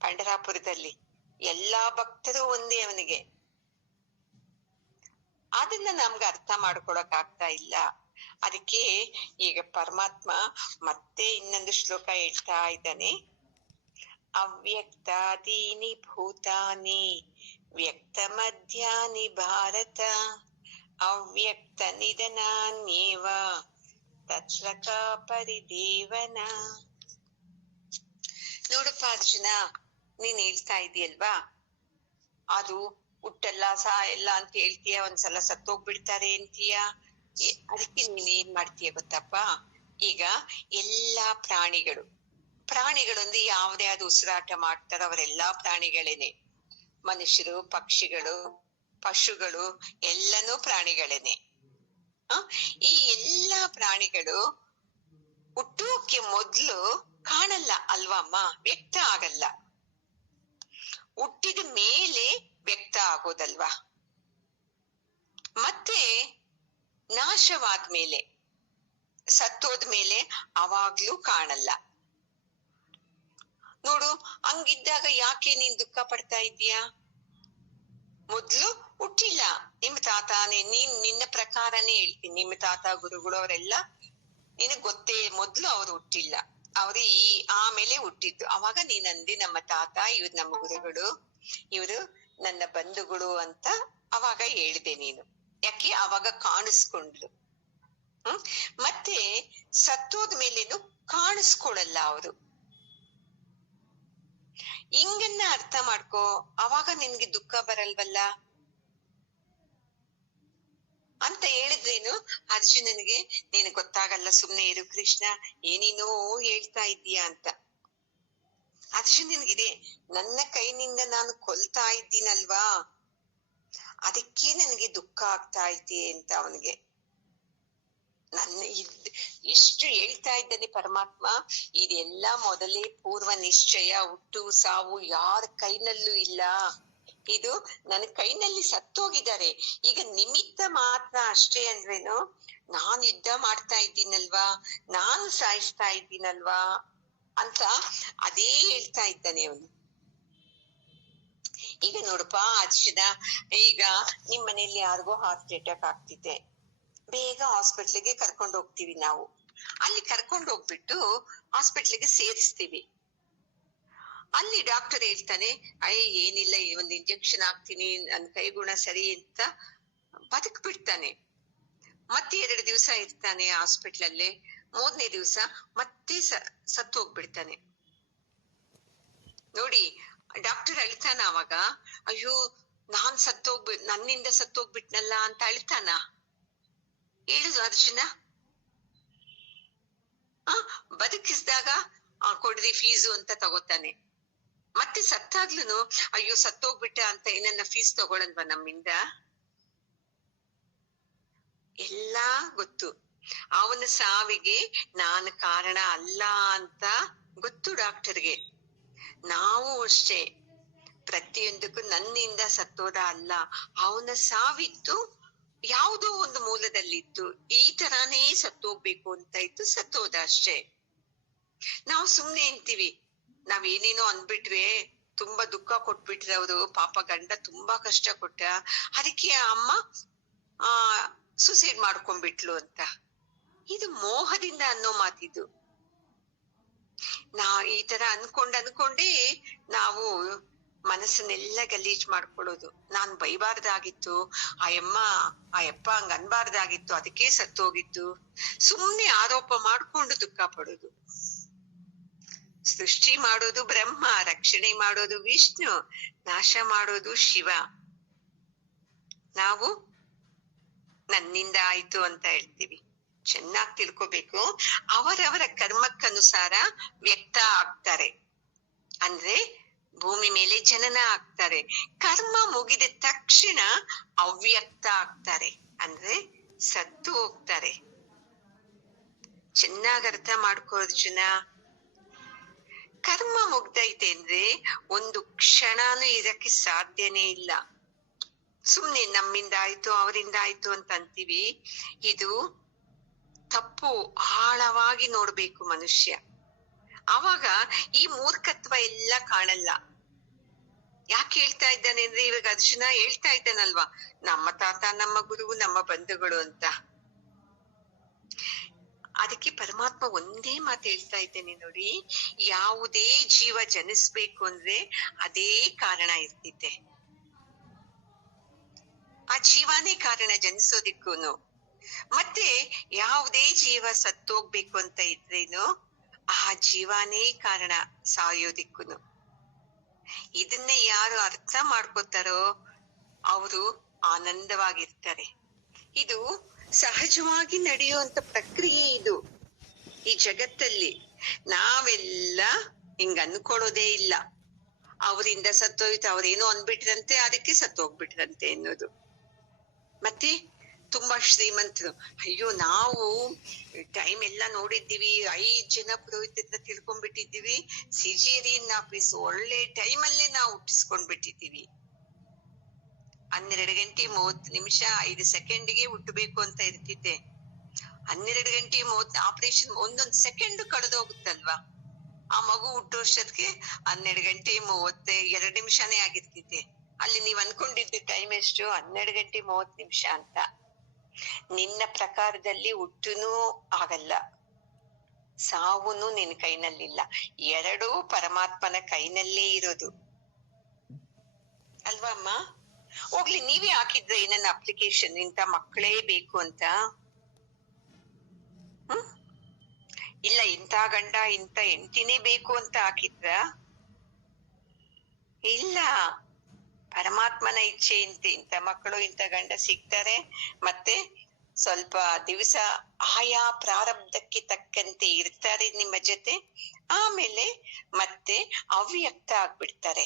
ಪಂಡರಾಪುರದಲ್ಲಿ ಎಲ್ಲಾ ಭಕ್ತರು ಒಂದೇ ಅವನಿಗೆ. ಅದನ್ನ ನಮ್ಗೆ ಅರ್ಥ ಮಾಡ್ಕೊಳಕ್ ಆಗ್ತಾ ಇಲ್ಲ. ಅದಕ್ಕೆ ಈಗ ಪರಮಾತ್ಮ ಮತ್ತೆ ಇನ್ನೊಂದು ಶ್ಲೋಕ ಹೇಳ್ತಾ ಇದ್ದಾನೆ. ಅವ್ಯಕ್ತಾದೀನಿ ಭೂತಾನಿ ವ್ಯಕ್ತ ಮಧ್ಯಾನಿ ಭಾರತ ಅವ್ಯಕ್ತ ನಿಧನಾನ್ಯೇವ ತಚ್ರಕ ಪರಿದೇವನ. ನೋಡಪ್ಪ ಅರ್ಜುನ, ನೀನ್ ಹೇಳ್ತಾ ಇದೀಯಲ್ವಾ, ಅದು ಹುಟ್ಟಲ್ಲ ಸಾಯಲ್ಲ ಅಂತ ಹೇಳ್ತೀಯ, ಒಂದ್ಸಲ ಸತ್ತೋಗ್ಬಿಡ್ತಾರೆ ಅಂತೀಯ. ಅದಕ್ಕೆ ನೀನ್ ಏನ್ ಮಾಡ್ತೀಯ ಗೊತ್ತಪ್ಪ? ಈಗ ಎಲ್ಲಾ ಪ್ರಾಣಿಗಳೊಂದು ಯಾವ್ದೇ ಅದು ಉಸಿರಾಟ ಮಾಡ್ತಾರೋ ಅವರೆಲ್ಲಾ ಪ್ರಾಣಿಗಳೇನೆ. ಮನುಷ್ಯರು, ಪಕ್ಷಿಗಳು, ಪಶುಗಳು ಎಲ್ಲನೂ ಪ್ರಾಣಿಗಳೇನೆ. ಈ ಎಲ್ಲಾ ಪ್ರಾಣಿಗಳು ಹುಟ್ಟೋಕೆ ಮೊದ್ಲು ಕಾಣಲ್ಲ ಅಲ್ವಾ ಅಮ್ಮ, ವ್ಯಕ್ತ ಆಗಲ್ಲ. ಹುಟ್ಟಿದ ಮೇಲೆ ವ್ಯಕ್ತ ಆಗೋದಲ್ವಾ. ಮತ್ತೆ ನಾಶವಾದ್ಮೇಲೆ, ಸತ್ತೋದ್ಮೇಲೆ ಅವಾಗ್ಲೂ ಕಾಣಲ್ಲ ನೋಡು. ಹಂಗಿದ್ದಾಗ ಯಾಕೆ ನೀನ್ ದುಃಖ ಪಡ್ತಾ ಇದ್ದೀಯಾ? ಮೊದ್ಲು ಹುಟ್ಟಿಲ್ಲ ನಿಮ್ ತಾತಾನೆ. ನಿನ್ನ ಪ್ರಕಾರನೇ ಹೇಳ್ತೀನಿ, ನಿಮ್ಮ ತಾತ ಗುರುಗಳು ಅವರೆಲ್ಲ ನಿನಗ್ ಗೊತ್ತೇ, ಮೊದ್ಲು ಅವ್ರು ಹುಟ್ಟಿಲ್ಲ, ಅವ್ರು ಆಮೇಲೆ ಹುಟ್ಟಿದ್ದು. ಅವಾಗ ನೀನ್ ಅಂದಿ ನಮ್ಮ ತಾತ, ಇವ್ರು ನಮ್ಮ ಗುರುಗಳು, ಇವ್ರು ನನ್ನ ಬಂಧುಗಳು ಅಂತ ಅವಾಗ ಹೇಳಿದೆ ನೀನು. ಯಾಕೆ? ಅವಾಗ ಕಾಣಿಸ್ಕೊಂಡ್ರು. ಮತ್ತೆ ಸತ್ತೋದ್ಮೇಲೇನು ಕಾಣಿಸ್ಕೊಳಲ್ಲ ಅವರು. ಹಿಂಗನ್ನ ಅರ್ಥ ಮಾಡ್ಕೋ, ಅವಾಗ ನಿನ್ಗೆ ದುಃಖ ಬರಲ್ವಲ್ಲ ಅಂತ ಹೇಳಿದ್ರೇನು ಅರ್ಜುನನಿಗೆ. ನೀನ್ ಗೊತ್ತಾಗಲ್ಲ, ಸುಮ್ನೆ ಇರು ಕೃಷ್ಣ, ಏನೇನೋ ಹೇಳ್ತಾ ಇದ್ದೀಯ ಅಂತ. ಅರ್ಜುನನಿಗಿದೆ, ನನ್ನ ಕೈನಿಂದ ನಾನು ಕೊಲ್ತಾ ಇದ್ದೀನಲ್ವಾ, ಅದಕ್ಕೆ ನನಗೆ ದುಃಖ ಆಗ್ತಾ ಐತಿ ಅಂತ ಅವನಿಗೆ. ನನ್ನ ಎಷ್ಟು ಹೇಳ್ತಾ ಇದ್ದಾನೆ ಪರಮಾತ್ಮ. ಇದೆಲ್ಲ ಮೊದಲೇ ಪೂರ್ವ ನಿಶ್ಚಯ, ಹುಟ್ಟು ಸಾವು ಯಾರ ಕೈನಲ್ಲೂ ಇಲ್ಲ. ಇದು ನನ್ನ ಕೈನಲ್ಲಿ ಸತ್ತೋಗಿದ್ದಾರೆ, ಈಗ ನಿಮಿತ್ತ ಮಾತ್ರ ಅಷ್ಟೇ. ಅಂದ್ರೇನು, ನಾನ್ ಯುದ್ಧ ಮಾಡ್ತಾ ಇದ್ದೀನಲ್ವಾ, ನಾನು ಸಾಯಿಸ್ತಾ ಇದ್ದೀನಲ್ವಾ ಅಂತ ಅದೇ ಹೇಳ್ತಾ ಇದ್ದಾನೆ ಅವನು. ಈಗ ನೋಡಪ್ಪ ಅರ್ಜುನ, ಈಗ ನಿಮ್ ಮನೇಲಿ ಯಾರಿಗೋ ಹಾರ್ಟ್ ಅಟ್ಯಾಕ್ ಆಗ್ತಿದೆ, ಬೇಗ ಹಾಸ್ಪಿಟ್ಲಿಗೆ ಕರ್ಕೊಂಡು ಹೋಗ್ತೀವಿ ನಾವು. ಅಲ್ಲಿ ಕರ್ಕೊಂಡು ಹೋಗ್ಬಿಟ್ಟು ಹಾಸ್ಪಿಟ್ಲಿಗೆ ಸೇರಿಸ್ತೀವಿ. ಅಲ್ಲಿ ಡಾಕ್ಟರ್ ಹೇಳ್ತಾನೆ, ಏನಿಲ್ಲ, ಒಂದ್ ಇಂಜೆಕ್ಷನ್ ಹಾಕ್ತೀನಿ, ನನ್ ಕೈ ಗುಣ ಸರಿ ಅಂತ ಬದುಕ್ ಬಿಡ್ತಾನೆ. ಮತ್ತೆ 2 ದಿವಸ ಇರ್ತಾನೆ ಹಾಸ್ಪಿಟ್ಲಲ್ಲೇ, 3ನೇ ದಿವಸ ಮತ್ತೆ ಸತ್ತು ಹೋಗ್ಬಿಡ್ತಾನೆ. ನೋಡಿ, ಡಾಕ್ಟರ್ ಅಳ್ತಾನ ಅವಾಗ, ಅಯ್ಯೋ ನಾನ್ ನನ್ನಿಂದ ಸತ್ತೋಗ್ಬಿಟ್ನಲ್ಲ ಅಂತ ಅಳ್ತಾನ? ಹೇಳುದು ಅರ್ಜುನ. ಬದುಕಿಸಿದಾಗ ಕೊಡ್ರಿ ಫೀಸು ಅಂತ ತಗೋತಾನೆ, ಮತ್ತೆ ಸತ್ತಾಗ್ಲೂನು ಅಯ್ಯೋ ಸತ್ತೋಗ್ಬಿಟ್ಟ ಅಂತ ಏನನ್ನ ಫೀಸ್ ತಗೊಳಲ್ವ ನಮ್ಮಿಂದ? ಎಲ್ಲಾ ಗೊತ್ತು, ಅವನ ಸಾವಿಗೆ ನಾನು ಕಾರಣ ಅಲ್ಲ ಅಂತ ಗೊತ್ತು ಡಾಕ್ಟರ್ಗೆ. ನಾವು ಅಷ್ಟೇ, ಪ್ರತಿಯೊಂದಕ್ಕೂ ನನ್ನಿಂದ ಸತ್ತೋದ ಅಲ್ಲ, ಅವನ ಸಾವಿತ್ತು ಯಾವುದೋ ಒಂದು ಮೂಲದಲ್ಲಿತ್ತು, ಈ ತರಾನೇ ಸತ್ತೋಗ್ಬೇಕು ಅಂತ ಇತ್ತು, ಸತ್ತೋದ ಅಷ್ಟೇ. ನಾವು ಸುಮ್ನೆ ಅಂತೀವಿ, ನಾವೇನೇನೋ ಅಂದ್ಬಿಟ್ರೆ, ತುಂಬಾ ದುಃಖ ಕೊಟ್ಬಿಟ್ರೆ ಅವರು, ಪಾಪ ಗಂಡ ತುಂಬಾ ಕಷ್ಟ ಕೊಟ್ಟ, ಅದಕ್ಕೆ ಅಮ್ಮ ಸುಸೈಡ್ ಮಾಡ್ಕೊಂಡ್ಬಿಟ್ಲು ಅಂತ. ಇದು ಮೋಹದಿಂದ ಅನ್ನೋ ಮಾತಿದು. ಈ ತರ ಅನ್ಕೊಂಡೇ ನಾವು ಮನಸ್ಸನ್ನೆಲ್ಲ ಗಲೀಜ್ ಮಾಡ್ಕೊಳ್ಳೋದು. ನಾನ್ ಬೈಬಾರ್ದಾಗಿತ್ತು, ಆ ಯಪ್ಪ ಹಂಗ ಅನ್ಬಾರ್ದಾಗಿತ್ತು, ಅದಕ್ಕೆ ಸತ್ತೋಗಿದ್ದು. ಸುಮ್ನೆ ಆರೋಪ ಮಾಡ್ಕೊಂಡು ದುಃಖ ಪಡೋದು. ಸೃಷ್ಟಿ ಮಾಡೋದು ಬ್ರಹ್ಮ, ರಕ್ಷಣೆ ಮಾಡೋದು ವಿಷ್ಣು, ನಾಶ ಮಾಡೋದು ಶಿವ. ನಾವು ನನ್ನಿಂದ ಆಯ್ತು ಅಂತ ಹೇಳ್ತೀವಿ. ಚೆನ್ನಾಗಿ ತಿಳ್ಕೊಬೇಕು. ಅವರವರ ಕರ್ಮಕ್ಕನುಸಾರ ವ್ಯಕ್ತ ಆಗ್ತಾರೆ, ಅಂದ್ರೆ ಭೂಮಿ ಮೇಲೆ ಜನನ ಆಗ್ತಾರೆ. ಕರ್ಮ ಮುಗಿದ ತಕ್ಷಣ ಅವ್ಯಕ್ತ ಆಗ್ತಾರೆ, ಅಂದ್ರೆ ಸತ್ತು ಹೋಗ್ತಾರೆ. ಚೆನ್ನಾಗಿ ಅರ್ಥ ಮಾಡ್ಕೋ ಅರ್ಜುನ. ಕರ್ಮ ಮುಗ್ದೈತೆ ಅಂದ್ರೆ ಒಂದು ಕ್ಷಣನೂ ಇರಕ್ಕೆ ಸಾಧ್ಯನೇ ಇಲ್ಲ. ಸುಮ್ನೆ ನಮ್ಮಿಂದ ಆಯ್ತು ಅವರಿಂದ ಆಯ್ತು ಅಂತ ಅಂತೀವಿ. ಇದು ತಪ್ಪು. ಆಳವಾಗಿ ನೋಡ್ಬೇಕು ಮನುಷ್ಯ, ಅವಾಗ ಈ ಮೂರ್ಖತ್ವ ಎಲ್ಲ ಕಾಣಲ್ಲ. ಯಾಕೆ ಹೇಳ್ತಾ ಇದ್ದಾನೆ ಅಂದ್ರೆ, ಇವಾಗ ಅರ್ಜುನ ಹೇಳ್ತಾ ಇದ್ದಾನಲ್ವಾ, ನಮ್ಮ ತಾತ, ನಮ್ಮ ಗುರು, ನಮ್ಮ ಬಂಧುಗಳು ಅಂತ. ಅದಕ್ಕೆ ಪರಮಾತ್ಮ ಒಂದೇ ಮಾತು ಹೇಳ್ತಾ ಇದ್ದೇನೆ ನೋಡಿ, ಯಾವುದೇ ಜೀವ ಜನಿಸ್ಬೇಕು ಅಂದ್ರೆ ಅದೇ ಕಾರಣ ಇರ್ತಿದ್ದೆ. ಆ ಜೀವನೇ ಕಾರಣ ಜನಿಸೋದಿಕ್ಕೂನು. ಮತ್ತೆ ಯಾವುದೇ ಜೀವ ಸತ್ತೋಗ್ಬೇಕು ಅಂತ ಇದ್ರೇನು ಆ ಜೀವನೇ ಕಾರಣ ಸಾಯೋದಿಕ್ಕೂನು. ಇದನ್ನ ಯಾರು ಅರ್ಥ ಮಾಡ್ಕೋತಾರೋ ಅವರು ಆನಂದವಾಗಿರ್ತಾರೆ. ಇದು ಸಹಜವಾಗಿ ನಡೆಯುವಂತ ಪ್ರಕ್ರಿಯೆ. ಇದು ಈ ಜಗತ್ತಲ್ಲಿ ನಾವೆಲ್ಲ ಹಿಂಗ ಅನ್ಕೊಳ್ಳೋದೇ ಇಲ್ಲ. ಅವರಿಂದ ಸತ್ತೋಯ್ತು, ಅವ್ರೇನೋ ಅಂದ್ಬಿಟ್ರಂತೆ, ಅದಕ್ಕೆ ಸತ್ತೋಗ್ಬಿಟ್ರಂತೆ ಅನ್ನೋದು. ಮತ್ತೆ ತುಂಬಾ ಶ್ರೀಮಂತರು, ಅಯ್ಯೋ ನಾವು ಟೈಮ್ ಎಲ್ಲ ನೋಡಿದ್ದೀವಿ, 5 ಜನ ಪುರೋಹಿತ ತಿಳ್ಕೊಂಡ್ಬಿಟ್ಟಿದ್ದೀವಿ, ಸಿಜೇರಿಯನ್ ಆಫೀಸ್ ಒಳ್ಳೆ ಟೈಮಲ್ಲೇ ನಾವು ಹುಟ್ಟಿಸ್ಕೊಂಡ್ಬಿಟ್ಟಿದ್ದೀವಿ. 12 ಗಂಟೆ 30 ನಿಮಿಷ 5 ಸೆಕೆಂಡ್ಗೆ ಹುಟ್ಟಬೇಕು ಅಂತ ಇರ್ತಿದ್ದೆ. 12 ಗಂಟೆ 30 ಆಪರೇಷನ್, ಒಂದೊಂದ್ ಸೆಕೆಂಡ್ ಕಳೆದೋಗುತ್ತಲ್ವಾ. ಆ ಮಗು ಹುಟ್ಟೋಷ್ಟೊತ್ತಿಗೆ 12 ಗಂಟೆ 32 ನಿಮಿಷನೇ ಆಗಿರ್ತಿದ್ದೆ. ಅಲ್ಲಿ ನೀವ್ ಅನ್ಕೊಂಡಿದ್ದ ಟೈಮ್ ಎಷ್ಟು? 12 ಗಂಟೆ 30 ನಿಮಿಷ ಅಂತ. ನಿನ್ನ ಪ್ರಕಾರದಲ್ಲಿ ಹುಟ್ಟುನೂ ಆಗಲ್ಲ, ಸಾವುನು ನಿನ್ ಕೈನಲ್ಲಿಲ್ಲ. ಎರಡೂ ಪರಮಾತ್ಮನ ಕೈನಲ್ಲೇ ಇರೋದು ಅಲ್ವಾ ಅಮ್ಮ? ಹೋಗ್ಲಿ, ನೀವೇ ಹಾಕಿದ್ರೆ ಏನನ್ನ ಅಪ್ಲಿಕೇಶನ್, ಇಂತ ಮಕ್ಕಳೇ ಬೇಕು ಅಂತ. ಇಲ್ಲ ಇಂಥ ಗಂಡ ಇಂಥ ಹೆಂಡತಿನೇ ಬೇಕು ಅಂತ ಹಾಕಿದ್ರ? ಇಲ್ಲ, ಪರಮಾತ್ಮನ ಇಚ್ಛೆಯಂತೆ ಇಂಥ ಮಕ್ಕಳು ಇಂಥ ಗಂಡ ಸಿಗ್ತಾರೆ. ಮತ್ತೆ ಸ್ವಲ್ಪ ದಿವಸ ಆಯಾ ಪ್ರಾರಬ್ಧಕ್ಕೆ ತಕ್ಕಂತೆ ಇರ್ತಾರೆ ನಿಮ್ಮ ಜೊತೆ, ಆಮೇಲೆ ಮತ್ತೆ ಅವ್ಯಕ್ತ ಆಗ್ಬಿಡ್ತಾರೆ.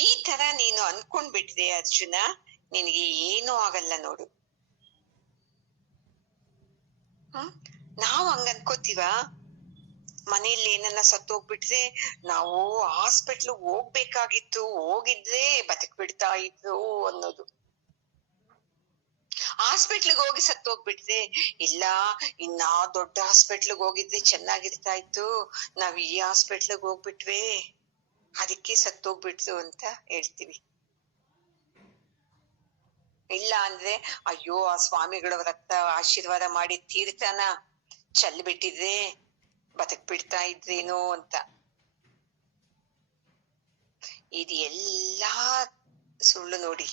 ಈ ತರ ನೀನು ಅನ್ಕೊಂಡ್ಬಿಟ್ರೆ ಅರ್ಜುನ, ನಿನಗೆ ಏನೂ ಆಗಲ್ಲ ನೋಡು. ಹ್ಮ್ ನಾವ್ ಹಂಗ ಅನ್ಕೋತೀವ. ಮನೇಲಿ ಏನನ್ನ ಸತ್ತೋಗ್ಬಿಟ್ರೆ ನಾವು ಹಾಸ್ಪಿಟ್ಲ್ ಹೋಗ್ಬೇಕಾಗಿತ್ತು, ಹೋಗಿದ್ರೆ ಬದುಕ್ ಬಿಡ್ತಾ ಇದ್ರು ಅನ್ನೋದು. ಹಾಸ್ಪಿಟ್ಲ್ಗೆ ಹೋಗಿ ಸತ್ತೋಗ್ಬಿಟ್ರೆ, ಇಲ್ಲ ಇನ್ನ ದೊಡ್ಡ ಹಾಸ್ಪಿಟ್ಲ್ಗೆ ಹೋಗಿದ್ರೆ ಚೆನ್ನಾಗಿರ್ತಾ ಇತ್ತು, ನಾವ್ ಈ ಹಾಸ್ಪಿಟ್ಲ್ಗೆ ಹೋಗ್ಬಿಟ್ವೆ ಅದಕ್ಕೆ ಸತ್ತೋಗ್ಬಿಟ್ರು ಅಂತ ಹೇಳ್ತೀವಿ. ಇಲ್ಲ ಅಂದ್ರೆ ಅಯ್ಯೋ ಆ ಸ್ವಾಮಿಗಳ ರಕ್ತ ಆಶೀರ್ವಾದ ಮಾಡಿ ತೀರ್ಥನ ಚೆಲ್ ಬಿಟ್ಟಿದ್ರೆ ಬದುಕ್ ಬಿಡ್ತಾ ಇದ್ರೇನೋ ಅಂತ. ಇದು ಎಲ್ಲಾ ಸುಳ್ಳು ನೋಡಿ.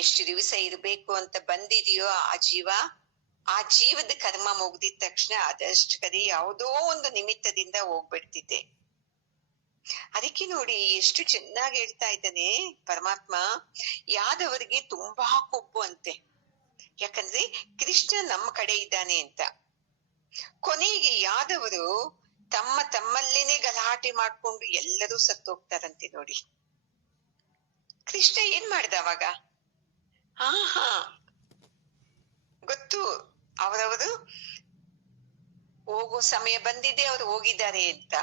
ಎಷ್ಟು ದಿವಸ ಇರ್ಬೇಕು ಅಂತ ಬಂದಿದೆಯೋ ಆ ಜೀವ, ಆ ಜೀವದ ಕರ್ಮ ಮುಗ್ದಿದ ತಕ್ಷಣ ಅದಷ್ಟು ಕಡೆ ಯಾವುದೋ ಒಂದು ನಿಮಿತ್ತದಿಂದ ಹೋಗ್ಬಿಡ್ತಿದ್ದೆ. ಅದಕ್ಕೆ ನೋಡಿ ಎಷ್ಟು ಚೆನ್ನಾಗಿ ಹೇಳ್ತಾ ಇದ್ದಾನೆ ಪರಮಾತ್ಮ. ಯಾದವರಿಗೆ ತುಂಬಾ ಕೊಬ್ಬು ಅಂತೆ, ಯಾಕಂದ್ರೆ ಕೃಷ್ಣ ನಮ್ಮ ಕಡೆ ಇದ್ದಾನೆ ಅಂತ. ಕೊನೆಗೆ ಯಾದವರು ತಮ್ಮಲ್ಲೇನೆ ಗಲಾಟೆ ಮಾಡ್ಕೊಂಡು ಎಲ್ಲರೂ ಸತ್ತೋಗ್ತಾರಂತೆ ನೋಡಿ. ಕೃಷ್ಣ ಏನ್ ಮಾಡ್ದ ಅವಾಗ? ಹಾ ಗೊತ್ತು, ಅವರವರು ಹೋಗೋ ಸಮಯ ಬಂದಿದೆ, ಅವ್ರು ಹೋಗಿದ್ದಾರೆ ಅಂತ.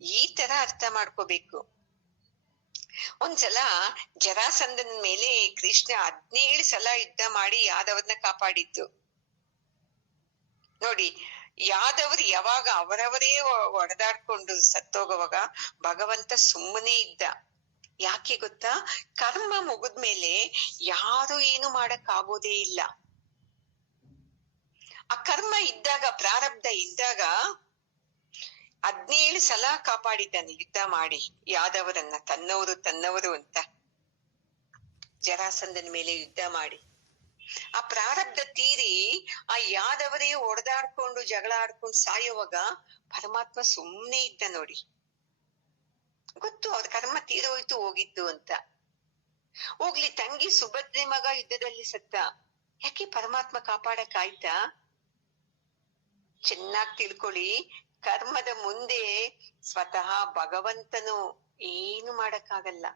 ಈ ತರ ಅರ್ಥ ಮಾಡ್ಕೋಬೇಕು. ಒಂದ್ಸಲ ಜರಾಸಂಧನ ಮೇಲೆ ಕೃಷ್ಣ 17 ಸಲ ಯುದ್ಧ ಮಾಡಿ ಯಾದವರನ್ನ ಕಾಪಾಡಿದ್ದು ನೋಡಿ. ಯಾದವರು ಯಾವಾಗ ಅವರವರೇ ಹೊಡೆದಾಡ್ಕೊಂಡು ಸತ್ತೋಗುವಾಗ ಭಗವಂತ ಸುಮ್ಮನೆ ಇದ್ದ. ಯಾಕೆ ಗೊತ್ತಾ? ಕರ್ಮ ಮುಗಿದ್ಮೇಲೆ ಯಾರು ಏನು ಮಾಡಕ್ ಆಗೋದೇ ಇಲ್ಲ. ಆ ಕರ್ಮ ಇದ್ದಾಗ, ಪ್ರಾರಬ್ಧ ಇದ್ದಾಗ 17 ಸಲ ಕಾಪಾಡಿದ್ದಾನೆ ಯುದ್ಧ ಮಾಡಿ ಯಾದವರನ್ನ, ತನ್ನವರು ಅಂತ. ಜರಾಸಂಧನ ಮೇಲೆ ಯುದ್ಧ ಮಾಡಿ ಆ ಪ್ರಾರಬ್ಧ ತೀರಿ ಆ ಯಾದವರೇ ಹೊಡೆದಾಡ್ಕೊಂಡು ಜಗಳ ಆಡ್ಕೊಂಡು ಸಾಯೋವಾಗ ಪರಮಾತ್ಮ ಸುಮ್ನೆ ಇದ್ದ ನೋಡಿ. ಗೊತ್ತು ಅವ್ರ ಕರ್ಮ ತೀರೋಯ್ತು, ಹೋಗಿದ್ದು ಅಂತ. ಹೋಗ್ಲಿ, ತಂಗಿ ಸುಭದ್ರೆ ಮಗ ಯುದ್ಧದಲ್ಲಿ ಸತ್ತ, ಯಾಕೆ ಪರಮಾತ್ಮ ಕಾಪಾಡಕ್ ಆಯ್ತಾ? ಚೆನ್ನಾಗ್ ತಿಳ್ಕೊಳ್ಳಿ, ಕರ್ಮದ ಮುಂದೆ ಸ್ವತಃ ಭಗವಂತನು ಏನು ಮಾಡಕ್ಕಾಗಲ್ಲ.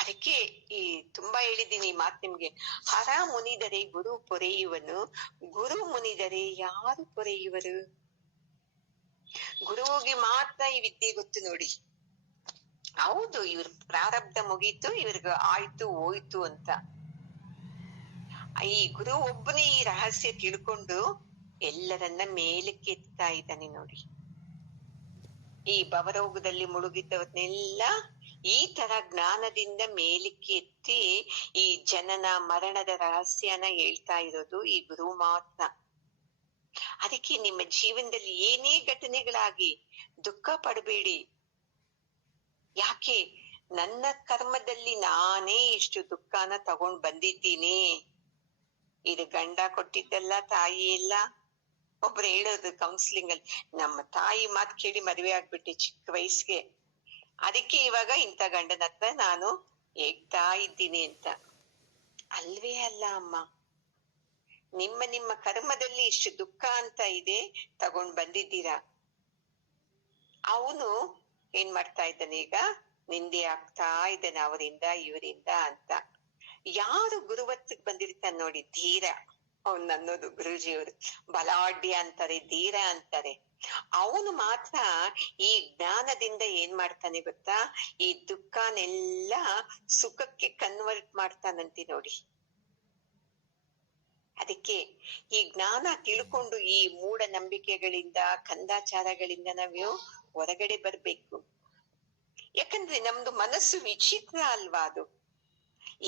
ಅದಕ್ಕೆ ಈ ತುಂಬಾ ಹೇಳಿದ್ದೀನಿ ಈ ಮಾತು ನಿಮ್ಗೆ. ಹರ ಮುನಿದರೆ ಗುರು ಪೊರೆಯುವನು, ಗುರು ಮುನಿದರೆ ಯಾರು ಪೊರೆಯುವರು? ಗುರುವಿಗೆ ಮಾತ್ರ ಈ ವಿದ್ಯೆ ಗೊತ್ತು ನೋಡಿ. ಹೌದು, ಇವ್ರ ಪ್ರಾರಬ್ಧ ಮುಗೀತು, ಇವ್ರಿಗೆ ಆಯ್ತು ಹೋಯ್ತು ಅಂತ. ಈ ಗುರು ಒಬ್ಬನೇ ಈ ರಹಸ್ಯ ತಿಳ್ಕೊಂಡು ಎಲ್ಲರನ್ನ ಮೇಲಕ್ಕೆ ಎತ್ತಾ ಇದ್ದಾನೆ ನೋಡಿ. ಈ ಭವರೋಗದಲ್ಲಿ ಮುಳುಗಿದ್ದವನ್ನೆಲ್ಲ ಈ ತರ ಜ್ಞಾನದಿಂದ ಮೇಲಕ್ಕೆ ಎತ್ತಿ ಈ ಜನನ ಮರಣದ ರಹಸ್ಯನ ಹೇಳ್ತಾ ಇರೋದು ಈ ಗುರು ಮಾತ್ರ. ಅದಕ್ಕೆ ನಿಮ್ಮ ಜೀವನದಲ್ಲಿ ಏನೇ ಘಟನೆಗಳಾಗಿ ದುಃಖ ಪಡಬೇಡಿ. ಯಾಕೆ? ನನ್ನ ಕರ್ಮದಲ್ಲಿ ನಾನೇ ಇಷ್ಟು ದುಃಖನ ತಗೊಂಡ್ ಬಂದಿದ್ದೀನಿ. ಇದು ಗಂಡ ಕೊಟ್ಟಿದ್ದಲ್ಲ, ತಾಯಿ ಎಲ್ಲ. ಒಬ್ರು ಹೇಳೋದು ಕೌನ್ಸಿಲಿಂಗ್ ಅಲ್ಲಿ, ನಮ್ಮ ತಾಯಿ ಮಾತು ಕೇಳಿ ಮದುವೆ ಆಗ್ಬಿಟ್ಟೆ ಚಿಕ್ಕ ವಯಸ್ಸಿಗೆ, ಅದಕ್ಕೆ ಇವಾಗ ಇಂಥ ಗಂಡನ ಹತ್ರ ನಾನು ಹೇಗ್ತಾ ಇದ್ದೀನಿ ಅಂತ. ಅಲ್ವೇ ಅಲ್ಲ ಅಮ್ಮ, ನಿಮ್ಮ ಕರ್ಮದಲ್ಲಿ ಇಷ್ಟು ದುಃಖ ಅಂತ ಇದೆ, ತಗೊಂಡ್ ಬಂದಿದ್ದೀರಾ. ಅವನು ಏನ್ ಮಾಡ್ತಾ ಇದ್ದಾನೆ ಈಗ? ನಿಂದೆ ಆಗ್ತಾ ಇದ್ದಾನೆ ಅವರಿಂದ ಇವರಿಂದ ಅಂತ. ಯಾರು ಗುರುವತ್ತಿಗೆ ಬಂದಿರ್ತಾನೆ ನೋಡಿ, ಧೀರ ಅವನ್ ಅನ್ನೋದು ಗುರುಜಿಯವರು. ಬಲಾಢ್ಯ ಅಂತಾರೆ, ಧೀರ ಅಂತಾರೆ. ಅವನು ಮಾತ್ರ ಈ ಜ್ಞಾನದಿಂದ ಏನ್ ಮಾಡ್ತಾನೆ ಗೊತ್ತಾ? ಈ ದುಃಖನೆಲ್ಲ ಸುಖಕ್ಕೆ ಕನ್ವರ್ಟ್ ಮಾಡ್ತಾನಂತೆ ನೋಡಿ. ಅದಕ್ಕೆ ಈ ಜ್ಞಾನ ತಿಳ್ಕೊಂಡು ಈ ಮೂಢನಂಬಿಕೆಗಳಿಂದ, ಕಂದಾಚಾರಗಳಿಂದ ನಾವು ಹೊರಗಡೆ ಬರ್ಬೇಕು. ಯಾಕಂದ್ರೆ ನಮ್ದು ಮನಸ್ಸು ವಿಚಿತ್ರ ಅಲ್ವಾ? ಅದು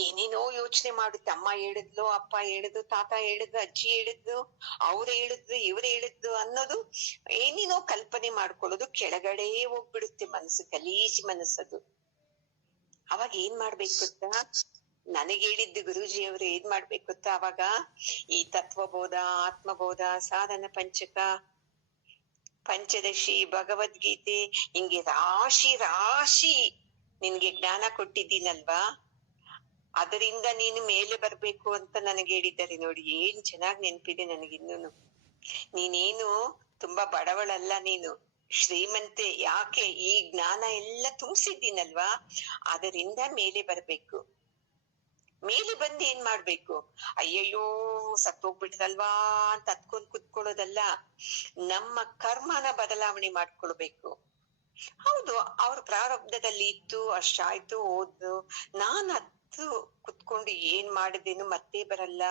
ಏನೇನೋ ಯೋಚನೆ ಮಾಡುತ್ತೆ. ಅಮ್ಮ ಹೇಳಿದ್ಲು, ಅಪ್ಪ ಹೇಳಿದ್ರು, ತಾತ ಹೇಳಿದ್ರು, ಅಜ್ಜಿ ಹೇಳಿದ್ರು, ಅವ್ರು ಹೇಳಿದ್ರು, ಇವ್ರು ಹೇಳಿದ್ರು ಅನ್ನೋದು ಏನೇನೋ ಕಲ್ಪನೆ ಮಾಡ್ಕೊಳ್ಳೋದು. ಕೆಳಗಡೆ ಹೋಗ್ಬಿಡುತ್ತೆ ಮನಸ್ಸು, ಗಲೀಜ್ ಮನಸ್ಸದು. ಅವಾಗ ಏನ್ ಮಾಡ್ಬೇಕು ಗೊತ್ತಾ? ನನಗೆ ಹೇಳಿದ್ದು ಗುರೂಜಿಯವರು ಏನ್ ಮಾಡ್ಬೇಕು ಗೊತ್ತಾ? ಅವಾಗ ಈ ತತ್ವಬೋಧ, ಆತ್ಮಬೋಧ, ಸಾಧನ ಪಂಚಕ, ಪಂಚದಶಿ, ಭಗವದ್ಗೀತೆ, ಹಿಂಗೆ ರಾಶಿ ರಾಶಿ ನಿನ್ಗೆ ಜ್ಞಾನ ಕೊಟ್ಟಿದ್ದೀನಲ್ವಾ, ಅದರಿಂದ ನೀನು ಮೇಲೆ ಬರ್ಬೇಕು ಅಂತ ನನಗೆ ಹೇಳಿದ್ದಾರೆ ನೋಡಿ. ಏನ್ ಚೆನ್ನಾಗ್ ನೆನ್ಪಿದೆ ನನಗಿನ್ನೂನು. ನೀನೇನು ತುಂಬಾ ಬಡವಳಲ್ಲ, ನೀನು ಶ್ರೀಮಂತೆ. ಯಾಕೆ? ಈ ಜ್ಞಾನ ಎಲ್ಲ ತುಂಬಿಸಿದ್ದೀನಲ್ವಾ, ಅದರಿಂದ ಮೇಲೆ ಬರ್ಬೇಕು. ಮೇಲೆ ಬಂದು ಏನ್ ಮಾಡ್ಬೇಕು, ಅಯ್ಯಯ್ಯೋ ಸತ್ತೋಗ್ಬಿಟ್ರಲ್ವಾ ಅಂತ ಹತ್ಕೊಂಡ್ ಕುತ್ಕೊಳ್ಳೋದಲ್ಲ, ನಮ್ಮ ಕರ್ಮನ ಬದಲಾವಣೆ ಮಾಡ್ಕೊಳ್ಬೇಕು. ಹೌದು, ಅವ್ರ ಪ್ರಾರಬ್ಧದಲ್ಲಿ ಇತ್ತು, ಅಷ್ಟಾಯ್ತು, ಹೋದ್ರು, ನಾನ್ ಹತ್ತು ಕುತ್ಕೊಂಡು ಏನ್ ಮಾಡಿದೇನು ಮತ್ತೆ ಬರಲ್ಲ,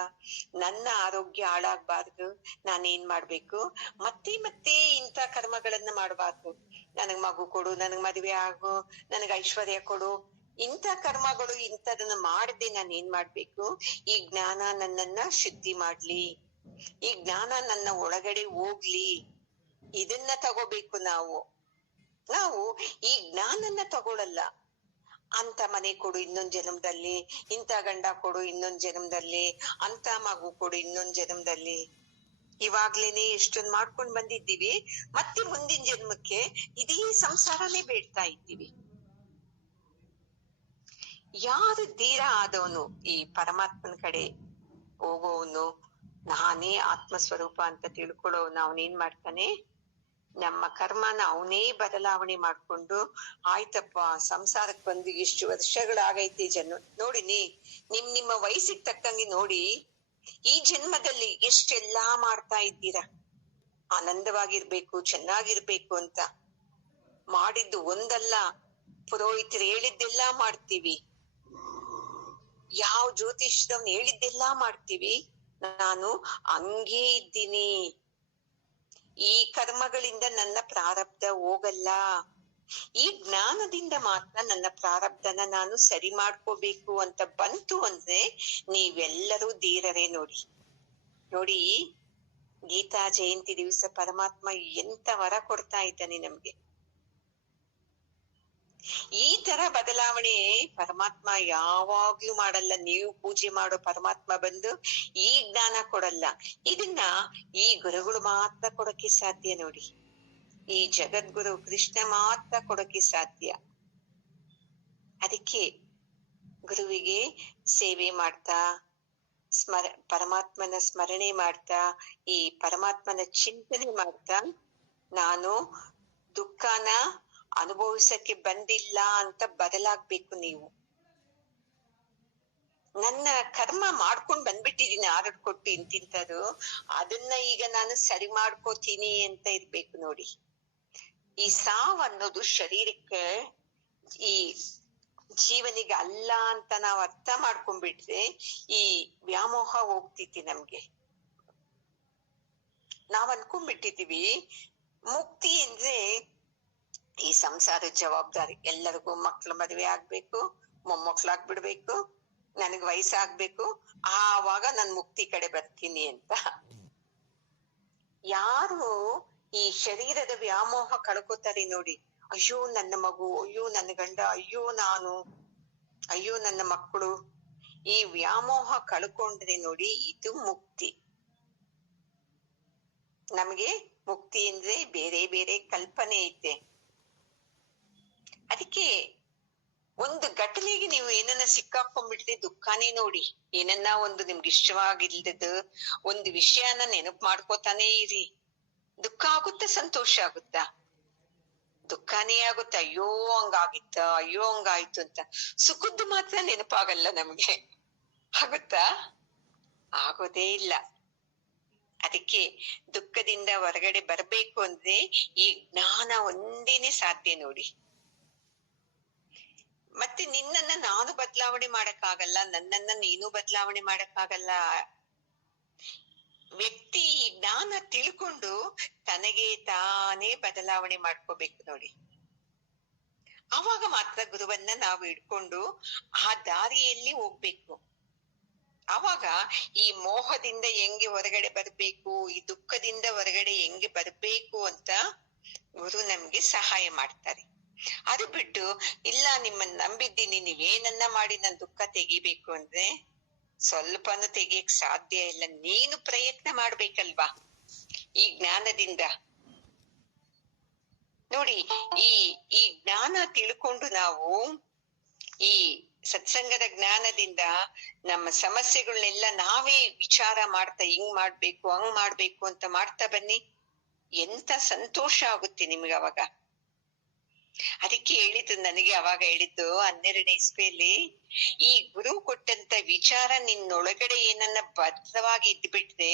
ನನ್ನ ಆರೋಗ್ಯ ಹಾಳಾಗ್ಬಾರ್ದು, ನಾನೇನ್ ಮಾಡ್ಬೇಕು, ಮತ್ತೆ ಮತ್ತೆ ಇಂಥ ಕರ್ಮಗಳನ್ನ ಮಾಡಬಾರ್ದು. ನನಗ್ ಮಗು ಕೊಡು, ನನಗ್ ಮದುವೆ ಆಗು, ನನಗ್ ಐಶ್ವರ್ಯ ಕೊಡು, ಇಂಥ ಕರ್ಮಗಳು ಇಂಥದನ್ನ ಮಾಡದೆ ನಾನು ಏನ್ ಮಾಡ್ಬೇಕು, ಈ ಜ್ಞಾನ ನನ್ನನ್ನ ಶುದ್ಧಿ ಮಾಡ್ಲಿ, ಈ ಜ್ಞಾನ ನನ್ನ ಒಳಗಡೆ ಹೋಗ್ಲಿ, ಇದನ್ನ ತಗೋಬೇಕು ನಾವು. ನಾವು ಈ ಜ್ಞಾನನ್ನ ತಗೊಳಲ್ಲ. ಅಂತ ಮನೆ ಕೊಡು ಇನ್ನೊಂದ್ ಜನ್ಮದಲ್ಲಿ, ಇಂಥ ಗಂಡ ಕೊಡು ಇನ್ನೊಂದ್ ಜನ್ಮದಲ್ಲಿ, ಅಂತ ಮಗು ಕೊಡು ಇನ್ನೊಂದ್ ಜನ್ಮದಲ್ಲಿ. ಇವಾಗ್ಲೇನೆ ಎಷ್ಟೊಂದ್ ಮಾಡ್ಕೊಂಡ್ ಬಂದಿದ್ದೀವಿ, ಮತ್ತೆ ಮುಂದಿನ ಜನ್ಮಕ್ಕೆ ಇದೇ ಸಂಸಾರನೇ ಬೇಡ್ತಾ ಇದ್ದೀವಿ. ಯಾರು ಧೀರ ಆದವನು, ಈ ಪರಮಾತ್ಮನ ಕಡೆ ಹೋಗೋವನು, ನಾನೇ ಆತ್ಮ ಸ್ವರೂಪ ಅಂತ ತಿಳ್ಕೊಳ್ಳೋನು, ಅವನೇನ್ ಮಾಡ್ತಾನೆ, ನಮ್ಮ ಕರ್ಮನ ಅವನೇ ಬದಲಾವಣೆ ಮಾಡ್ಕೊಂಡು, ಆಯ್ತಪ್ಪ ಸಂಸಾರಕ್ಕೆ ಬಂದು ಇಷ್ಟು ವರ್ಷಗಳಾಗೈತಿ ನೋಡಿ, ನಿಮ್ಮ ವಯಸ್ಸಿಗೆ ತಕ್ಕಂಗೆ ನೋಡಿ, ಈ ಜನ್ಮದಲ್ಲಿ ಎಷ್ಟೆಲ್ಲಾ ಮಾಡ್ತಾ ಇದ್ದೀರಾ, ಆನಂದವಾಗಿರ್ಬೇಕು, ಚೆನ್ನಾಗಿರ್ಬೇಕು ಅಂತ ಮಾಡಿದ್ದು ಒಂದಲ್ಲ, ಪುರೋಹಿತರು ಹೇಳಿದ್ದೆಲ್ಲಾ ಮಾಡ್ತೀವಿ, ಯಾವ ಜ್ಯೋತಿಷ್ಯದವ್ನು ಹೇಳಿದ್ದೆಲ್ಲಾ ಮಾಡ್ತೀವಿ, ನಾನು ಹಂಗೇ ಇದ್ದೀನಿ, ಈ ಕರ್ಮಗಳಿಂದ ನನ್ನ ಪ್ರಾರಬ್ಧ ಹೋಗಲ್ಲ, ಈ ಜ್ಞಾನದಿಂದ ಮಾತ್ರ ನನ್ನ ಪ್ರಾರಬ್ಧನ ನಾನು ಸರಿ ಮಾಡ್ಕೋಬೇಕು ಅಂತ ಬಂತು ಅಂದ್ರೆ ನೀವೆಲ್ಲರೂ ಧೀರರೇ. ನೋಡಿ ಗೀತಾ ಜಯಂತಿ ದಿವಸ ಪರಮಾತ್ಮ ಎಂತ ವರ ಕೊಡ್ತಾ ಇದ್ದಾನೆ ನಮ್ಗೆ. ಈ ತರ ಬದಲಾವಣೆ ಪರಮಾತ್ಮ ಯಾವಾಗ್ಲೂ ಮಾಡಲ್ಲ. ನೀವು ಪೂಜೆ ಮಾಡೋ ಪರಮಾತ್ಮ ಬಂದು ಈ ಜ್ಞಾನ ಕೊಡಲ್ಲ, ಇದನ್ನ ಈ ಗುರುಗಳು ಮಾತ್ರ ಕೊಡಕ್ಕೆ ಸಾಧ್ಯ. ನೋಡಿ, ಈ ಜಗದ್ಗುರು ಕೃಷ್ಣ ಮಾತ್ರ ಕೊಡಕ್ಕೆ ಸಾಧ್ಯ. ಅದಕ್ಕೆ ಗುರುವಿಗೆ ಸೇವೆ ಮಾಡ್ತಾ, ಪರಮಾತ್ಮನ ಸ್ಮರಣೆ ಮಾಡ್ತಾ, ಈ ಪರಮಾತ್ಮನ ಚಿಂತನೆ ಮಾಡ್ತಾ, ನಾನು ದುಃಖನ ಅನುಭವಿಸಕ್ಕೆ ಬಂದಿಲ್ಲ ಅಂತ ಬದಲಾಗ್ಬೇಕು. ನೀವು ನನ್ನ ಕರ್ಮ ಮಾಡ್ಕೊಂಡ್ ಬಂದ್ಬಿಟ್ಟಿದೀನಿ, ಆರ್ಡರ್ ಕೊಟ್ಟು ಇಂತಿಂತದು, ಅದನ್ನ ಈಗ ನಾನು ಸರಿ ಮಾಡ್ಕೋತೀನಿ ಅಂತ ಇರ್ಬೇಕು. ನೋಡಿ, ಈ ಸಾವು ಅನ್ನೋದು ಶರೀರಕ್ಕೆ, ಈ ಜೀವನಿಗೆ ಅಲ್ಲ ಅಂತ ನಾವ್ ಅರ್ಥ ಮಾಡ್ಕೊಂಡ್ಬಿಟ್ರೆ ಈ ವ್ಯಾಮೋಹ ಹೋಗ್ತೈತಿ ನಮ್ಗೆ. ನಾವ್ ಅನ್ಕೊಂಡ್ಬಿಟ್ಟಿದೀವಿ ಮುಕ್ತಿ ಅಂದ್ರೆ ಈ ಸಂಸಾರದ ಜವಾಬ್ದಾರಿ, ಎಲ್ಲರಿಗೂ ಮಕ್ಳು ಮದುವೆ ಆಗ್ಬೇಕು, ಮೊಮ್ಮಕ್ಳಾಗ್ಬಿಡ್ಬೇಕು, ನನಗ್ ವಯಸ್ಸಾಗ್ಬೇಕು, ಆವಾಗ ನಾನ್ ಮುಕ್ತಿ ಕಡೆ ಬರ್ತೀನಿ ಅಂತ. ಯಾರು ಈ ಶರೀರದ ವ್ಯಾಮೋಹ ಕಳ್ಕೊತಾರೆ ನೋಡಿ, ಅಯ್ಯೋ ನನ್ನ ಮಗು, ಅಯ್ಯೋ ನನ್ನ ಗಂಡ, ಅಯ್ಯೋ ನಾನು, ಅಯ್ಯೋ ನನ್ನ ಮಕ್ಕಳು, ಈ ವ್ಯಾಮೋಹ ಕಳ್ಕೊಂಡ್ರೆ ನೋಡಿ, ಇದು ಮುಕ್ತಿ. ನಮ್ಗೆ ಮುಕ್ತಿ ಅಂದ್ರೆ ಬೇರೆ ಬೇರೆ ಕಲ್ಪನೆ ಐತೆ. ಅದಕ್ಕೆ ಒಂದು ಘಟನೆಗೆ ನೀವು ಏನನ್ನ ಸಿಕ್ಕಾಕೊಂಡ್ಬಿಟ್ರೆ ದುಃಖಾನೇ. ನೋಡಿ, ಏನನ್ನ ಒಂದು ನಿಮ್ಗೆ ಇಷ್ಟವಾಗಿಲ್ದದ್ದು ಒಂದು ವಿಷಯನ ನೆನಪು ಮಾಡ್ಕೋತಾನೆ ಇರಿ. ದುಃಖ ಆಗುತ್ತಾ, ಸಂತೋಷ ಆಗುತ್ತಾ? ದುಃಖನೇ ಆಗುತ್ತೆ, ಅಯ್ಯೋ ಹಂಗಾಗಿತ್ತ, ಅಯ್ಯೋ ಹಂಗಾಯ್ತು ಅಂತ. ಸುಖದ್ದು ಮಾತ್ರ ನೆನಪಾಗಲ್ಲ ನಮ್ಗೆ, ಆಗುತ್ತಾ? ಆಗೋದೇ ಇಲ್ಲ. ಅದಕ್ಕೆ ದುಃಖದಿಂದ ಹೊರಗಡೆ ಬರ್ಬೇಕು ಅಂದ್ರೆ ಈ ಜ್ಞಾನ ಒಂದೇನೆ ಸಾಧ್ಯ. ನೋಡಿ, ಮತ್ತೆ ನಿನ್ನನ್ನ ನಾನು ಬದಲಾವಣೆ ಮಾಡಕ್ಕಾಗಲ್ಲ, ನನ್ನನ್ನ ನೀನು ಬದಲಾವಣೆ ಮಾಡಕ್ಕಾಗಲ್ಲ. ವ್ಯಕ್ತಿ ಈ ಜ್ಞಾನ ತಿಳ್ಕೊಂಡು ತನಗೆ ತಾನೇ ಬದಲಾವಣೆ ಮಾಡ್ಕೋಬೇಕು. ನೋಡಿ, ಅವಾಗ ಮಾತ್ರ ಗುರುವನ್ನ ನಾವು ಹಿಡ್ಕೊಂಡು ಆ ದಾರಿಯಲ್ಲಿ ಹೋಗ್ಬೇಕು. ಅವಾಗ ಈ ಮೋಹದಿಂದ ಹೆಂಗೆ ಹೊರಗಡೆ ಬರ್ಬೇಕು, ಈ ದುಃಖದಿಂದ ಹೊರಗಡೆ ಹೆಂಗೆ ಬರ್ಬೇಕು ಅಂತ ಗುರು ನಮ್ಗೆ ಸಹಾಯ ಮಾಡ್ತಾರೆ. ಅದು ಬಿಟ್ಟು ಇಲ್ಲ ನಿಮ್ಮನ್ನ ನಂಬಿದ್ದೀನಿ, ನೀವೇನನ್ನ ಮಾಡಿ ನನ್ ದುಃಖ ತೆಗಿಬೇಕು ಅಂದ್ರೆ ಸ್ವಲ್ಪನೂ ತೆಗಿಯಕ್ ಸಾಧ್ಯ ಇಲ್ಲ. ನೀನು ಪ್ರಯತ್ನ ಮಾಡ್ಬೇಕಲ್ವಾ ಈ ಜ್ಞಾನದಿಂದ. ನೋಡಿ, ಈ ಜ್ಞಾನ ತಿಳ್ಕೊಂಡು ನಾವು ಈ ಸತ್ಸಂಗದ ಜ್ಞಾನದಿಂದ ನಮ್ಮ ಸಮಸ್ಯೆಗಳನ್ನೆಲ್ಲ ನಾವೇ ವಿಚಾರ ಮಾಡ್ತಾ, ಹಿಂಗ್ ಮಾಡ್ಬೇಕು ಹಂಗ್ ಮಾಡ್ಬೇಕು ಅಂತ ಮಾಡ್ತಾ ಬನ್ನಿ, ಎಂತ ಸಂತೋಷ ಆಗುತ್ತೆ ನಿಮ್ಗೆ ಅವಾಗ. ಅದಕ್ಕೆ ಹೇಳಿದ್ದು, ನನಗೆ ಅವಾಗ ಹೇಳಿದ್ದು 12ನೇ ಇಸ್ವಿಯಲ್ಲಿ, ಈ ಗುರು ಕೊಟ್ಟಂತ ವಿಚಾರ ನಿನ್ನೊಳಗಡೆ ಏನನ್ನ ಭದ್ರವಾಗಿ ಇದ್ಬಿಟ್ರೆ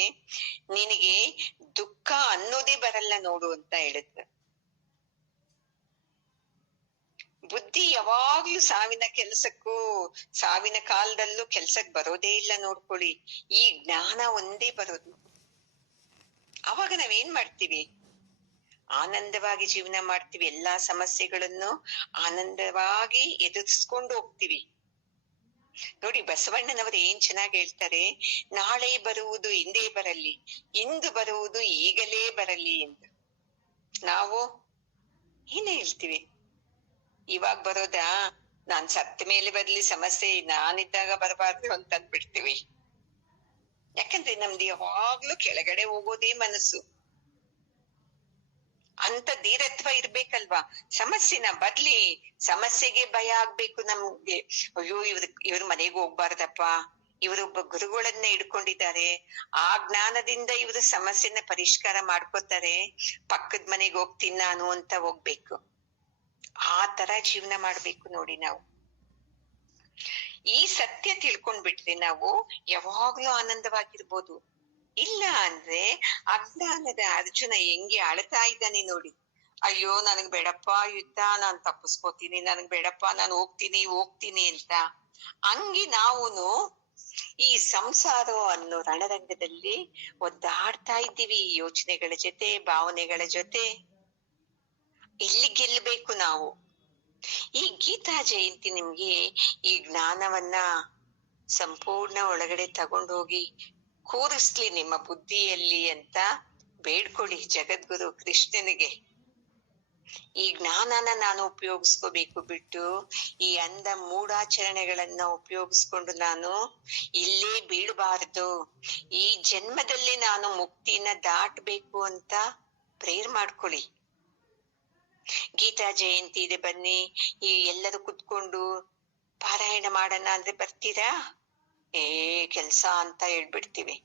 ನಿನಗೆ ದುಃಖ ಅನ್ನೋದೇ ಬರಲ್ಲ ನೋಡು ಅಂತ ಹೇಳಿದ್ರು. ಬುದ್ಧಿ ಯಾವಾಗ್ಲೂ ಸಾವಿನ ಕೆಲ್ಸಕ್ಕೂ, ಸಾವಿನ ಕಾಲದಲ್ಲೂ ಕೆಲ್ಸಕ್ ಬರೋದೇ ಇಲ್ಲ ನೋಡ್ಕೊಳ್ಳಿ. ಈ ಜ್ಞಾನ ಒಂದೇ ಬರೋದು. ಅವಾಗ ನಾವೇನ್ ಮಾಡ್ತೀವಿ? ಆನಂದವಾಗಿ ಜೀವನ ಮಾಡ್ತೀವಿ. ಎಲ್ಲಾ ಸಮಸ್ಯೆಗಳನ್ನು ಆನಂದವಾಗಿ ಎದುರಿಸ್ಕೊಂಡು ಹೋಗ್ತೀವಿ. ನೋಡಿ, ಬಸವಣ್ಣನವರು ಏನ್ ಚೆನ್ನಾಗಿ ಹೇಳ್ತಾರೆ, ನಾಳೆ ಬರುವುದು ಹಿಂದೆ ಬರಲಿ, ಇಂದು ಬರುವುದು ಈಗಲೇ ಬರಲಿ ಎಂದು. ನಾವು ಏನ್ ಹೇಳ್ತೀವಿ? ಇವಾಗ ಬರೋದಾ? ನಾನ್ ಸತ್ತ ಮೇಲೆ ಬರ್ಲಿ ಸಮಸ್ಯೆ, ನಾನಿದ್ದಾಗ ಬರಬಾರ್ದು ಅಂತ ಅಂದ್ಬಿಡ್ತೀವಿ. ಯಾಕಂದ್ರೆ ನಮ್ದು ಯಾವಾಗ್ಲೂ ಕೆಳಗಡೆ ಹೋಗೋದೇ ಮನಸ್ಸು. ಅಂತ ಧೀರತ್ವ ಇರ್ಬೇಕಲ್ವಾ? ಸಮಸ್ಯೆನ ಬರ್ಲಿ, ಸಮಸ್ಯೆಗೆ ಭಯ ಆಗ್ಬೇಕು ನಮ್ಗೆ. ಅಯ್ಯೋ, ಇವ್ರ ಮನೆಗೆ ಹೋಗ್ಬಾರ್ದಪ್ಪ, ಇವರೊಬ್ಬ ಗುರುಗಳನ್ನ ಇಡ್ಕೊಂಡಿದ್ದಾರೆ, ಆ ಜ್ಞಾನದಿಂದ ಇವರು ಸಮಸ್ಯೆನ ಪರಿಷ್ಕಾರ ಮಾಡ್ಕೋತಾರೆ, ಪಕ್ಕದ ಮನೆಗೆ ಹೋಗ್ತೀನಿ ನಾನು ಅಂತ ಹೋಗ್ಬೇಕು. ಆ ತರ ಜೀವನ ಮಾಡ್ಬೇಕು ನೋಡಿ ನಾವು. ಈ ಸತ್ಯ ತಿಳ್ಕೊಂಡ್ಬಿಟ್ರೆ ನಾವು ಯಾವಾಗ್ಲೂ ಆನಂದವಾಗಿರ್ಬೋದು. ಇಲ್ಲ ಅಂದ್ರೆ ಅಜ್ಞಾನದ ಅರ್ಜುನ ಹೆಂಗೆ ಅಳ್ತಾ ಇದ್ದಾನೆ ನೋಡಿ. ಅಯ್ಯೋ, ನನಗ್ ಬೇಡಪ್ಪ ಯುದ್ಧ, ನಾನ್ ತಪ್ಪಿಸ್ಕೋತೀನಿ, ನನಗ್ ಬೇಡಪ್ಪ, ನಾನು ಹೋಗ್ತೀನಿ ಅಂತ. ಹಂಗೆ ನಾವುನು ಈ ಸಂಸಾರ ಅನ್ನೋ ರಣರಂಗದಲ್ಲಿ ಒದ್ದಾಡ್ತಾ ಇದ್ದೀವಿ, ಯೋಚನೆಗಳ ಜೊತೆ, ಭಾವನೆಗಳ ಜೊತೆ. ಇಲ್ಲಿ ಗೆಲ್ಬೇಕು ನಾವು. ಈ ಗೀತಾ ಜಯಂತಿ ನಿಮ್ಗೆ ಈ ಜ್ಞಾನವನ್ನ ಸಂಪೂರ್ಣ ಒಳಗಡೆ ತಗೊಂಡೋಗಿ ಕೂರಿಸ್ಲಿ ನಿಮ್ಮ ಬುದ್ಧಿಯಲ್ಲಿ ಅಂತ ಬೇಡ್ಕೊಳ್ಳಿ ಜಗದ್ಗುರು ಕೃಷ್ಣನಿಗೆ. ಈ ಜ್ಞಾನನ ನಾನು ಉಪಯೋಗಿಸ್ಕೋಬೇಕು ಬಿಟ್ಟು ಈ ಅಂದ ಮೂಢಾಚರಣೆಗಳನ್ನ ಉಪಯೋಗಿಸ್ಕೊಂಡು ನಾನು ಇಲ್ಲೇ ಬೀಳಬಾರದು, ಈ ಜನ್ಮದಲ್ಲಿ ನಾನು ಮುಕ್ತಿನ ದಾಟ್ಬೇಕು ಅಂತ ಪ್ರೇರ್ ಮಾಡ್ಕೊಳ್ಳಿ. ಗೀತಾ ಜಯಂತಿ ಇದೆ, ಬನ್ನಿ, ಈ ಎಲ್ಲರೂ ಕುತ್ಕೊಂಡು ಪಾರಾಯಣ ಮಾಡೋಣ ಅಂದ್ರೆ ಬರ್ತೀರಾ? ಕೆಲ್ಸ ಅಂತ ಹೇಳ್ಬಿಡ್ತೀವಿ.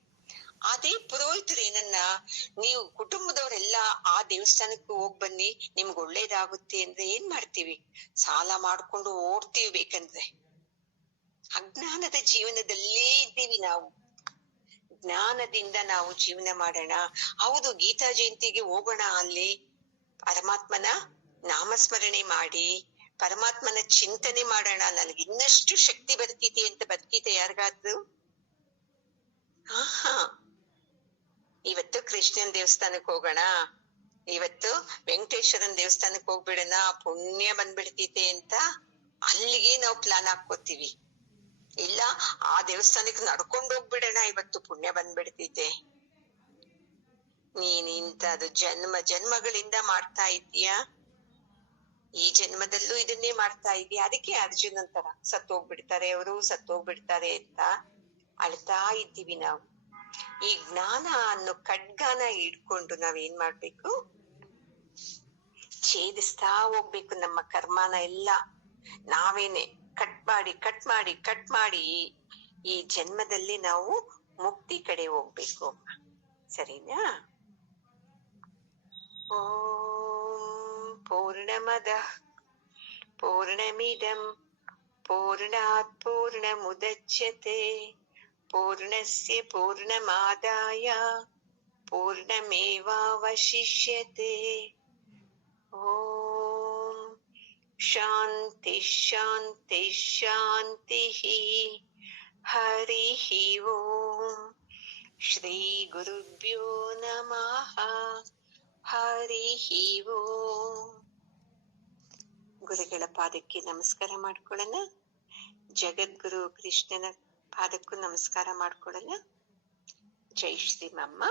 ಅದೇ ಪುರೋಹಿತರು ಏನನ್ನ, ನೀವು ಕುಟುಂಬದವರೆಲ್ಲ ಆ ದೇವಸ್ಥಾನಕ್ಕೆ ಹೋಗ್ ಬನ್ನಿ, ನಿಮ್ಗೆ ಒಳ್ಳೇದಾಗುತ್ತೆ ಅಂದ್ರೆ ಏನ್ ಮಾಡ್ತೀವಿ? ಸಾಲ ಮಾಡ್ಕೊಂಡು ಓಡ್ತೀವಿ. ಬೇಕಂದ್ರೆ ಅಜ್ಞಾನದ ಜೀವನದಲ್ಲೇ ಇದ್ದೀವಿ ನಾವು. ಜ್ಞಾನದಿಂದ ನಾವು ಜೀವನ ಮಾಡೋಣ. ಹೌದು, ಗೀತಾ ಜಯಂತಿಗೆ ಹೋಗೋಣ, ಅಲ್ಲಿ ಪರಮಾತ್ಮನ ನಾಮಸ್ಮರಣೆ ಮಾಡಿ ಪರಮಾತ್ಮನ ಚಿಂತನೆ ಮಾಡೋಣ. ನನಗೆ ಇನ್ನಷ್ಟು ಶಕ್ತಿ ಬರ್ತಿದೆ ಅಂತ ಬರ್ತಿದೆ ಯಾರಿಗಾದ್ರು? ಇವತ್ತು ಕೃಷ್ಣನ್ ದೇವಸ್ಥಾನಕ್ ಹೋಗೋಣ, ಇವತ್ತು ವೆಂಕಟೇಶ್ವರನ್ ದೇವಸ್ಥಾನಕ್ ಹೋಗ್ಬಿಡೋಣ, ಪುಣ್ಯ ಬಂದ್ಬಿಡ್ತೈತೆ ಅಂತ ಅಲ್ಲಿಗೆ ನಾವು ಪ್ಲಾನ್ ಹಾಕೋತೀವಿ. ಇಲ್ಲ, ಆ ದೇವಸ್ಥಾನಕ್ಕೆ ನಡ್ಕೊಂಡು ಹೋಗ್ಬಿಡೋಣ, ಇವತ್ತು ಪುಣ್ಯ ಬಂದ್ಬಿಡ್ತೈತೆ. ನೀನ್ ಇಂಥದ್ದು ಜನ್ಮಗಳಿಂದ ಮಾಡ್ತಾ ಇದೀಯಾ, ಈ ಜನ್ಮದಲ್ಲೂ ಇದನ್ನೇ ಮಾಡ್ತಾ ಇದೀಯ. ಅದಕ್ಕೆ ಅರ್ಜುನನ್ ತರ ಸತ್ತೋಗ್ಬಿಡ್ತಾರೆ ಅವರು, ಸತ್ತೋಗ್ಬಿಡ್ತಾರೆ ಅಂತ ಅಳ್ತಾ ಇದ್ದೀವಿ ನಾವು. ಈ ಜ್ಞಾನ ಅನ್ನೋ ಖಡ್ಗನ ಇಟ್ಕೊಂಡು ನಾವೇನ್ ಮಾಡ್ಬೇಕು? ಛೇದಿಸ್ತಾ ಹೋಗ್ಬೇಕು ನಮ್ಮ ಕರ್ಮನ ಎಲ್ಲ. ನಾವೇನೆ ಕಟ್ ಮಾಡಿ ಈ ಜನ್ಮದಲ್ಲಿ ನಾವು ಮುಕ್ತಿ ಕಡೆ ಹೋಗ್ಬೇಕು. ಸರಿನಾ? ಓಂ ಪೂರ್ಣಮದಃ ಪೂರ್ಣಮಿದಂ ಪೂರ್ಣಾತ್ ಪೂರ್ಣಮುದಚ್ಯತೆ ಪೂರ್ಣಸ್ಯ ಪೂರ್ಣಮಾದಾಯ ಪೂರ್ಣಮೇವಾವಶಿಷ್ಯತೆ. ಓಂ ಶಾಂತಿ ಶಾಂತಿ ಶಾಂತಿ. ಹರಿ ಓಂ. ಶ್ರೀ ಗುರುಭ್ಯೋ ನಮಃ. ಹರಿ ಓಂ. ಗುರುಗಳ ಪಾದಕ್ಕೆ ನಮಸ್ಕಾರ ಮಾಡ್ಕೊಳ್ಳೋಣ. ಜಗದ್ಗುರು ಕೃಷ್ಣನ ಪಾದಕ್ಕೂ ನಮಸ್ಕಾರ ಮಾಡ್ಕೊಳ್ಳೋಣ. ಜೈ ಶ್ರೀ ಮಮ್ಮ.